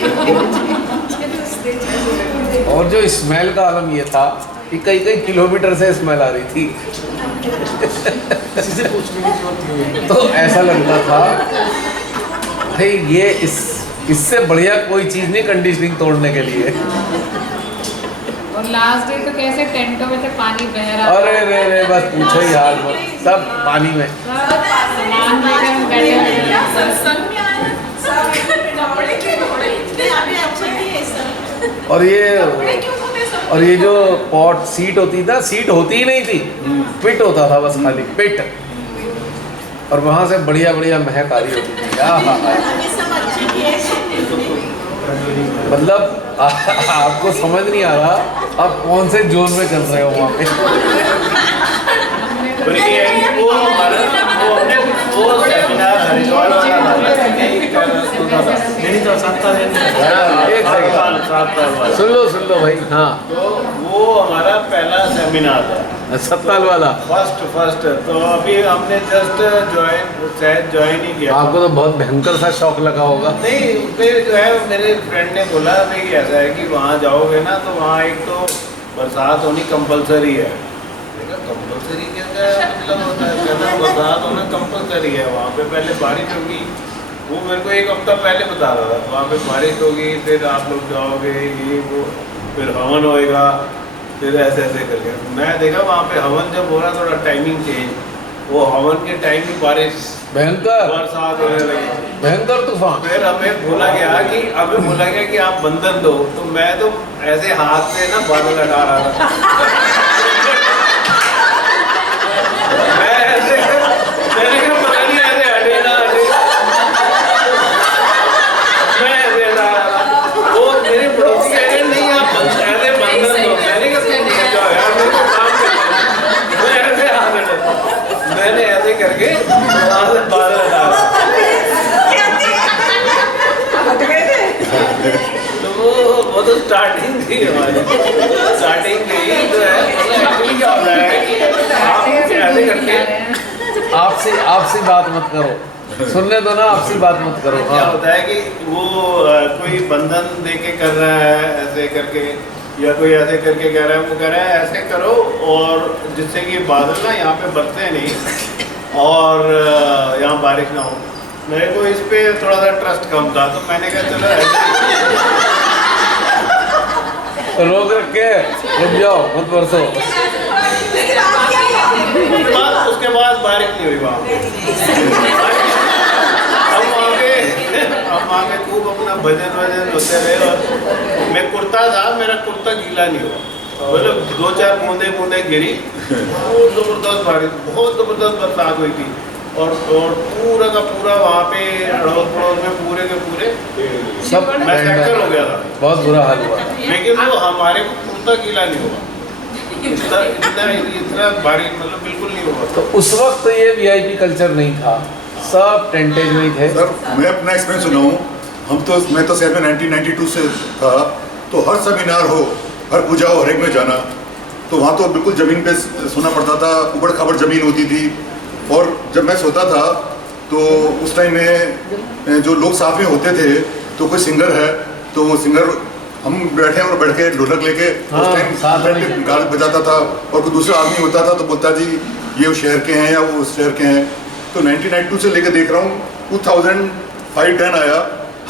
और जो स्मेल का आलम ये था कि कई किलोमीटर से स्मेल आ रही थी। तो ऐसा लगता था भाई ये इससे बढ़िया कोई चीज़ नहीं कंडीशनिंग तोड़ने के लिए। और लास्ट डे तो कैसे टेंटों में से पानी बह रहा था। अरे रे बस पूछो ही यार, सब पानी में। सामान लेकर हम बैठे हुए। सत्संग में आया, सब कपड़े के घोड़े इतने आगे अच्छे थे सब। और कपड़े क्यों होते सब? और ये जो पॉट सीट होती था, सीट होती ही नहीं थी, पिट होता था बस, खाली पिट, और वहाँ से बढ़िया महक आ रही होती थी। ये सब अच्छे थे। मतलब आपको समझ नहीं आ रहा आप कौन से जोन में चल रहे हो वहाँ पे। पर ये है कि वो हमारा वो सेमिनार हरिद्वार वाला था, नहीं तो 7 साल सुन लो भाई। हाँ, तो वो हमारा पहला सेमिनार था, 7 साल वाला। फर्स्ट। तो अभी हमने जस्ट ज्वाइन ही किया। आपको तो बहुत भयंकर सा शौक लगा होगा। नहीं, फिर जो है मेरे फ्रेंड ने बोला कि ऐसा है कि वहाँ जाओगे ना तो वहाँ एक तो बरसात होनी कंपलसरी है। कंपलसरी क्या मतलब होता है? कहना बरसात होना कंपलसरी है वहाँ पे। पहले बारिश होगी, वो मेरे को 1 हफ्ता पहले बता रहा था, वहाँ पे बारिश होगी, फिर आप लोग जाओगे, ये वो, फिर हवन होएगा, फिर ऐसे करके। मैं देखा वहाँ पे हवन जब हो रहा, थोड़ा टाइमिंग चेंज, वो हवन के टाइम ही बारिश, भयंकर बरसात होने लगी, भयंकर तूफान। फिर हमें बोला गया कि आप बंधन दो, तो मैं तो ऐसे हाथ से ना बादल हटा रहा था। मैं ऐसे मैंने कहा पता नहीं ऐसे हटे ना हटे, मैं ऐसे हटा रहा था। वो मेरे पड़ोसी कह रहे नहीं आप ऐसे बंधन दो। मैंने कहा यार मेरे को काम करना, मैं ऐसे हाथ हटा, मैंने ऐसे करके वहाँ से बादल हटा रहा। वो तो स्टार्टिंग थी हमारी, स्टार्टिंग थी जो है। एक्चुअली क्या होता है कि आप ऐसे करके आपसी बात मत करो, सुनने दो ना, आपसी बात मत करो। क्या होता है कि वो कोई बंधन देके कर रहा है ऐसे करके, या कोई ऐसे करके कह रहा है, वो कह रहा है ऐसे करो, और जिससे कि बादल ना यहाँ पे बरसे नहीं और यहाँ बारिश ना हो। मेरे को इस पे थोड़ा सा ट्रस्ट कम था, तो मैंने कहा चलो ऐसे रोक रखे, रुक जाओ, मत बरसो। उसके बाद बारिश नहीं हुई वहाँ। हम आगे खूब अपना भजन होते रहे, और मैं कुर्ता था, मेरा कुर्ता गीला नहीं हुआ, मतलब 2-4 बूंदे गिरी, बहुत ज़बरदस्त बारिश, बहुत ज़बरदस्त बरसात हुई थी, और पूरा का पूरा वहाँ पे अड़ोस पड़ोस में पूरे के पूरे सब मैसेकर हो गया था, बहुत बुरा हाल हुआ। लेकिन वो हमारे को कुर्ता गीला नहीं हुआ, इतना बारिश मतलब बिल्कुल नहीं हुआ। तो उस वक्त ये वीआईपी कल्चर नहीं था, सब टेंटेज में ही थे। सर मैं अपना एक्सपीरियंस सुनाऊँ, मैं तो शहर में 1992 से था, तो हर सेमिनार हो, हर पूजा हो, हर एक में जाना, तो वहाँ तो बिल्कुल ज़मीन पे सोना पड़ता था, ऊबड़ खाबड़ ज़मीन होती थी, और जब मैं सोता था तो उस टाइम में जो लोग साथ में होते थे, तो कोई सिंगर है तो वो सिंगर हम बैठे और बैठ के ढोलक लेके उस टाइम गाल बजाता था, और कोई दूसरा आदमी होता था तो बोलता जी ये उस शहर के हैं या वो उस शहर के हैं। तो 1992 से लेकर देख रहा हूँ 2005-10 आया,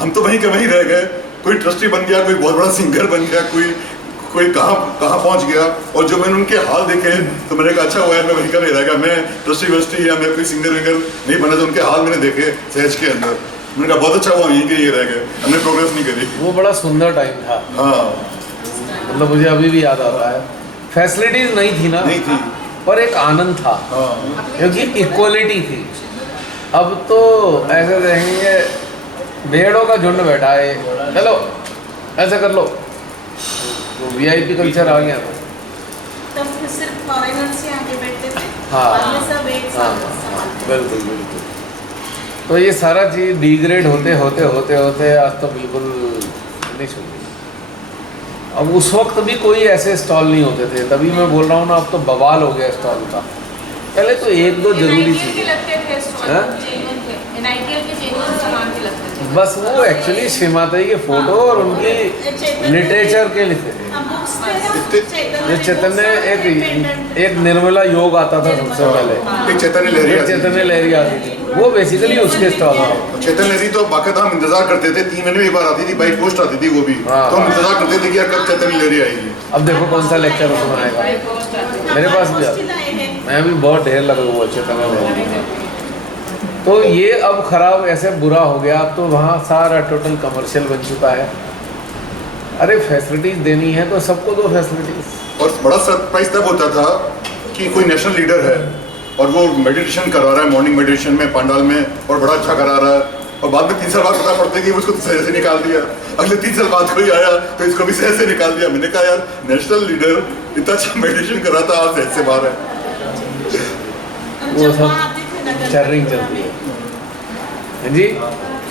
हम तो वहीं के वहीं रह गए, कोई ट्रस्टी बन गया, कोई बहुत बड़ा सिंगर बन गया, कोई कहाँ पहुँच गया। और जो मैंने उनके हाल देखे तो मैंने कहा अच्छा हुआ है मैं वहीं का नहीं रह गया, मैं ट्रस्टी या मैं कोई सिंगर विंगर नहीं बना, तो उनके हाल मैंने देखे सहज के अंदर, मैंने कहा बहुत अच्छा हुआ यहीं के ये रह गए, हमने प्रोग्रेस नहीं करी। वो बड़ा सुंदर टाइम था। हाँ मतलब मुझे अभी भी याद आता है। फैसिलिटीज नहीं थी ना, नहीं थी। पर एक आनंद था हाँ क्योंकि इक्वलिटी थी। अब तो ऐसे रहेंगे, भेड़ों का झुंड बैठा है, चलो ऐसा कर लो, तो वीआईपी कल्चर आ गया। तब सिर्फ फॉरेनर्स ही आके बैठते थे, हाँ। बाद में सब एक हाँ साथ समान थे। बिल्कुल बिल्कुल। तो ये सारा चीज़ डिग्रेड होते होते होते होते आज तो बिल्कुल नहीं छोड़ रही। अब उस वक्त भी कोई ऐसे स्टॉल नहीं होते थे, तभी मैं बोल रहा हूँ ना, अब तो बवाल हो गया स्टॉल का। पहले तो एक दो जरूरी NITL के थी, लगते थे स्टॉल, हाँ? genuine थे, NITL के genuine सामान के लगते थे। बस वो एक्चुअली श्री माता जी के फोटो और उनकी लिटरेचर के लिखे थे। हाँ, books थे ना, जो चैतन्य एक निर्मला योग आता था सबसे पहले, एक चैतन्य लहरी एक आती थी। चैतन्य लहरी आती थी, वो बेसिकली उसके स्टॉल था। चैतन्य लहरी तो बाकायदा हम इंतजार करते थे, 3 महीने में एक बार आती थी, बाई पोस्ट आती थी वो भी। हाँ। तो हम इंतजार करते थे कि यार कब चैतन्य लहरी आएगी। अब देखो कौन सा लेक्चर उसमें आएगा, मेरे पास भी आता, मैं भी बहुत ढेर लगा हुआ चैतन्य लहरी। तो ये अब खराब ऐसे बुरा हो गया, अब तो वहाँ सारा टोटल कमर्शियल बन चुका है। अरे फैसिलिटीज देनी है तो सबको दो फैसिलिटीज। और बड़ा सरप्राइज तब होता था कि कोई नेशनल लीडर है और वो मेडिटेशन करा रहा है, मॉर्निंग मेडिटेशन में पंडाल में, और बड़ा अच्छा करा रहा है, और बाद में 3 साल बाद पता पड़ता है कि उसको सही से निकाल दिया। अगले 3 साल बाद कोई आया तो इसको भी सही से निकाल दिया। मैंने कहा यार नेशनल लीडर इतना अच्छा मेडिटेशन करा था, आज सही से बाहर है। वो सब चर्रिंग चलती है। हाँ जी,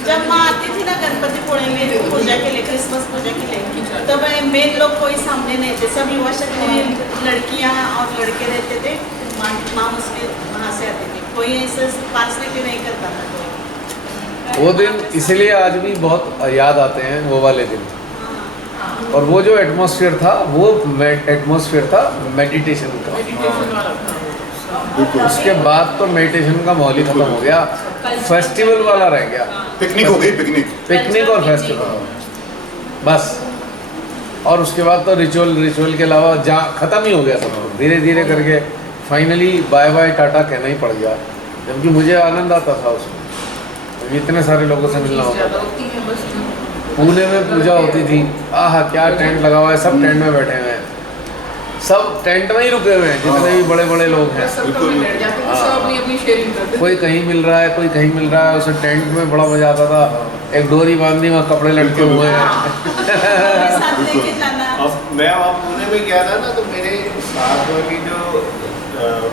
जब माँ आती थी ना गणपति पूजा के लिए, क्रिसमस पूजा के लिए, तब मेन लोग कोई सामने नहीं थे, सब युवा शक्ति लड़कियाँ और लड़के रहते थे। माँ उसके वहाँ से आती थी, कोई ऐसे पार्सलिटी नहीं करता था कोई। वो दिन इसलिए आज भी बहुत याद आते हैं वो वाले दिन। और वो जो एटमॉस्फेयर था, वो एटमॉस्फेयर था मेडिटेशन का। उसके बाद तो मेडिटेशन का माहौल ही खत्म हो गया, फेस्टिवल वाला रह गया। पिकनिक हो गई, पिकनिक और फेस्टिवल बस। और उसके बाद तो रिचुअल के अलावा जहाँ ख़त्म ही हो गया सब, धीरे धीरे करके फाइनली बाय बाय टाटा कहना ही पड़ गया। जबकि मुझे आनंद आता था उसमें, इतने सारे लोगों से मिलना होता था। पुणे में पूजा होती थी, आह क्या टेंट लगा हुआ है, सब टेंट में बैठे हुए हैं, सब टेंट में ही रुके हुए हैं, जितने भी बड़े बड़े लोग हैं। कोई कहीं मिल रहा है, कोई कहीं मिल रहा है, उसे टेंट में बड़ा मजा आता था। एक डोरी बांधनी, वहाँ कपड़े लटके हुए हैं। अब मैं वहाँ पुणे में गया था ना, तो मेरे साथ वाली जो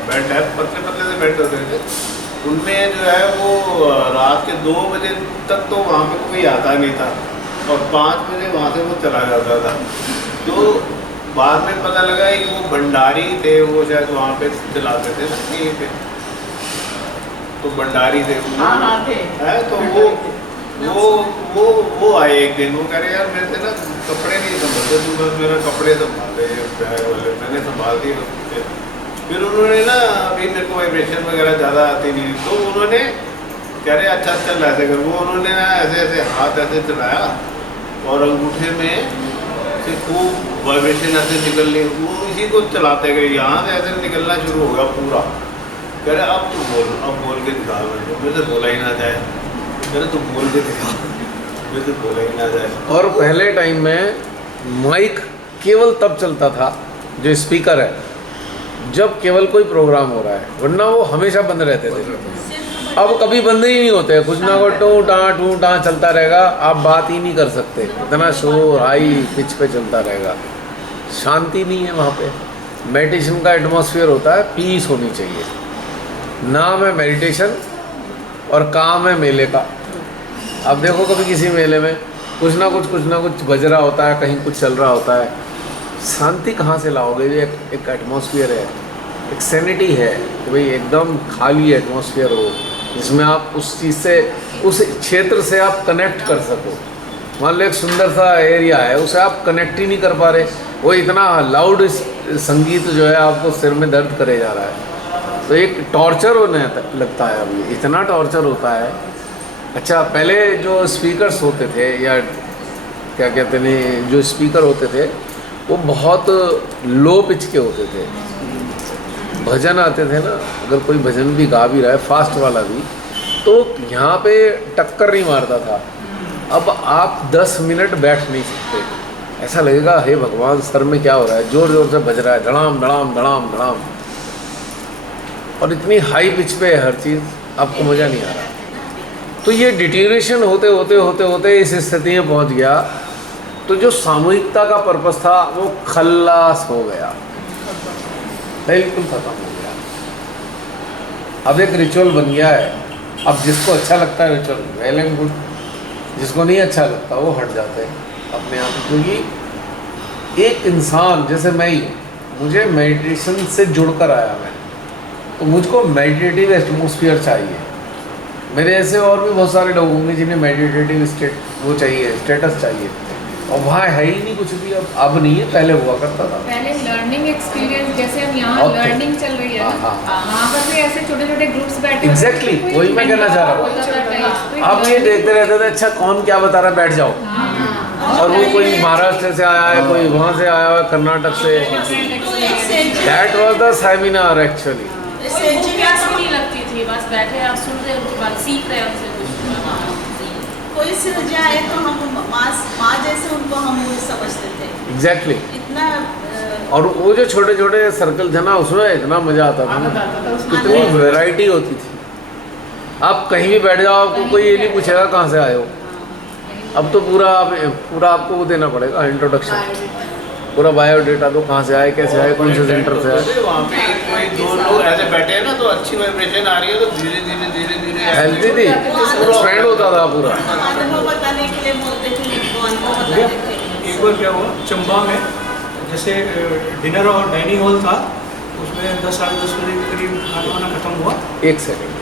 बेड है, पतले पतले से बेड होते थे, उनमें जो है वो रात के 2 बजे तक तो वहाँ पे कोई आता नहीं था, और 5 बजे वहाँ से वो चला जाता था। तो बाद में पता लगा कि वो भंडारी थे, वो शायद वहाँ पे चलाते थे ना कहीं पे, तो भंडारी थे वो। है तो वो आए एक दिन, वो कह रहे यार मेरे से ना कपड़े नहीं संभालते, तू बस मेरा कपड़े संभाल दे बैग वाले। मैंने संभाल दिए। फिर उन्होंने ना, अभी मेरे को वाइब्रेशन वगैरह ज़्यादा आती नहीं, तो उन्होंने कह रहे अच्छा चल ऐसे कर, वो उन्होंने ऐसे ऐसे हाथ ऐसे चलाया और अंगूठे में से खूब वाइब्रेशन ऐसे निकलने, वो इसी को चलाते गए, यहाँ से ऐसे निकलना शुरू हो गया पूरा। कह रहे अब बोल के दिखा, मेरे से बोला ही ना जाए, मेरे तो बोल के दिखा, मेरे से बोला ही ना जाए। और पहले टाइम में माइक केवल तब चलता था, जो स्पीकर है, जब केवल कोई प्रोग्राम हो रहा है, वरना वो हमेशा बंद रहते थे। अब कभी बंद ही नहीं होते, कुछ ना कुछ टू टाँ चलता रहेगा, आप बात ही नहीं कर सकते, इतना शोर हाई पिच पे चलता रहेगा, शांति नहीं है वहाँ पे। मेडिटेशन का एटमॉस्फेयर होता है, पीस होनी चाहिए। नाम है मेडिटेशन और काम है मेले का। अब देखो कभी किसी मेले में कुछ ना कुछ बज रहा होता है, कहीं कुछ चल रहा होता है, शांति कहाँ से लाओगे? ये एक एटमॉस्फेयर है, एक सैनिटी है कि भाई एकदम खाली एटमॉस्फेयर हो, जिसमें आप उस चीज़ से, उस क्षेत्र से आप कनेक्ट कर सको। मान लो एक सुंदर सा एरिया है, उसे आप कनेक्ट ही नहीं कर पा रहे, वो इतना लाउड संगीत जो है आपको सिर में दर्द करे जा रहा है, तो एक टॉर्चर होने लगता है। अभी इतना टॉर्चर होता है। अच्छा, पहले जो स्पीकर्स होते थे, या क्या कहते हैं, जो स्पीकर होते थे, वो बहुत लो पिच के होते थे। भजन आते थे ना, अगर कोई भजन भी गा भी रहा है, फास्ट वाला भी, तो यहाँ पे टक्कर नहीं मारता था। अब आप 10 मिनट बैठ नहीं सकते, ऐसा लगेगा हे भगवान सर में क्या हो रहा है, जोर जोर से बज रहा है, धड़ाम धड़ाम धड़ाम धड़ाम, और इतनी हाई पिच पे है हर चीज़, आपको मज़ा नहीं आ रहा। तो ये डिटीरिएशन होते होते होते होते इस स्थिति में पहुंच गया, तो जो सामूहिकता का पर्पस था वो खल्लास हो गया, बिल्कुल ख़त्म हो गया। अब एक रिचुअल बन गया है, अब जिसको अच्छा लगता है रिचुअल वेल एंड गुड, जिसको नहीं अच्छा लगता वो हट जाते हैं अपने आप। क्योंकि एक इंसान जैसे मैं ही, मुझे मेडिटेशन से जुड़कर आया मैं, तो मुझको मेडिटेटिव एटमॉस्फेयर चाहिए। मेरे ऐसे और भी बहुत सारे लोग होंगे जिन्हें मेडिटेटिव वो चाहिए, स्टेटस चाहिए, और वहाँ है ही नहीं कुछ भी। अब नहीं है, पहले हुआ करता था। पहले लर्निंग एक्सपीरियंस, जैसे हम यहाँ लर्निंग चल रही है ना, वहाँ पर भी ऐसे छोटे छोटे ग्रुप्स बैठे, एग्जैक्टली वही मैं कहना चाह रहा हूँ। अब ये देखते रहते थे, अच्छा कौन क्या बता रहा है, बैठ जाओ। और वो कोई महाराष्ट्र से आया है, कोई वहाँ से आया है, कर्नाटक से। That was the seminar actually. नहीं लगती थी, बस बैठे आप सुन रहे, उनकी बात सीख रहे हैं उनसे कुछ। कोई से जाए तो हम माँ जैसे उनको हम समझते थे। एग्जैक्टली इतना और वो जो छोटे छोटे सर्कल थे ना, उसमें इतना मज़ा आता था ना, कितनी वैरायटी होती थी। आप कहीं भी बैठ जाओ, आपको कोई ये नहीं पूछेगा कहाँ से आए हो। अब तो पूरा आपको वो देना पड़ेगा, इंट्रोडक्शन, पूरा बायोडेटा दो, कहाँ से आए, कैसे आए, कौन से सेंटर से आए। वहाँ पे कोई दो लोग ऐसे बैठे हैं ना, तो अच्छी वाइब्रेशन आ रही है, तो धीरे धीरे धीरे धीरे हेल्थी थी, स्प्रेड होता था पूरा। अनुभव बताने के लिए बोलते थे, उनको अनुभव बताने के लिए। एक बार क्या हुआ, चंबा में जैसे डिनर और डाइनिंग हॉल था, उसमें 10 साढ़े 10 बजे के करीब खाना वाना खत्म हुआ। एक सेकेंड,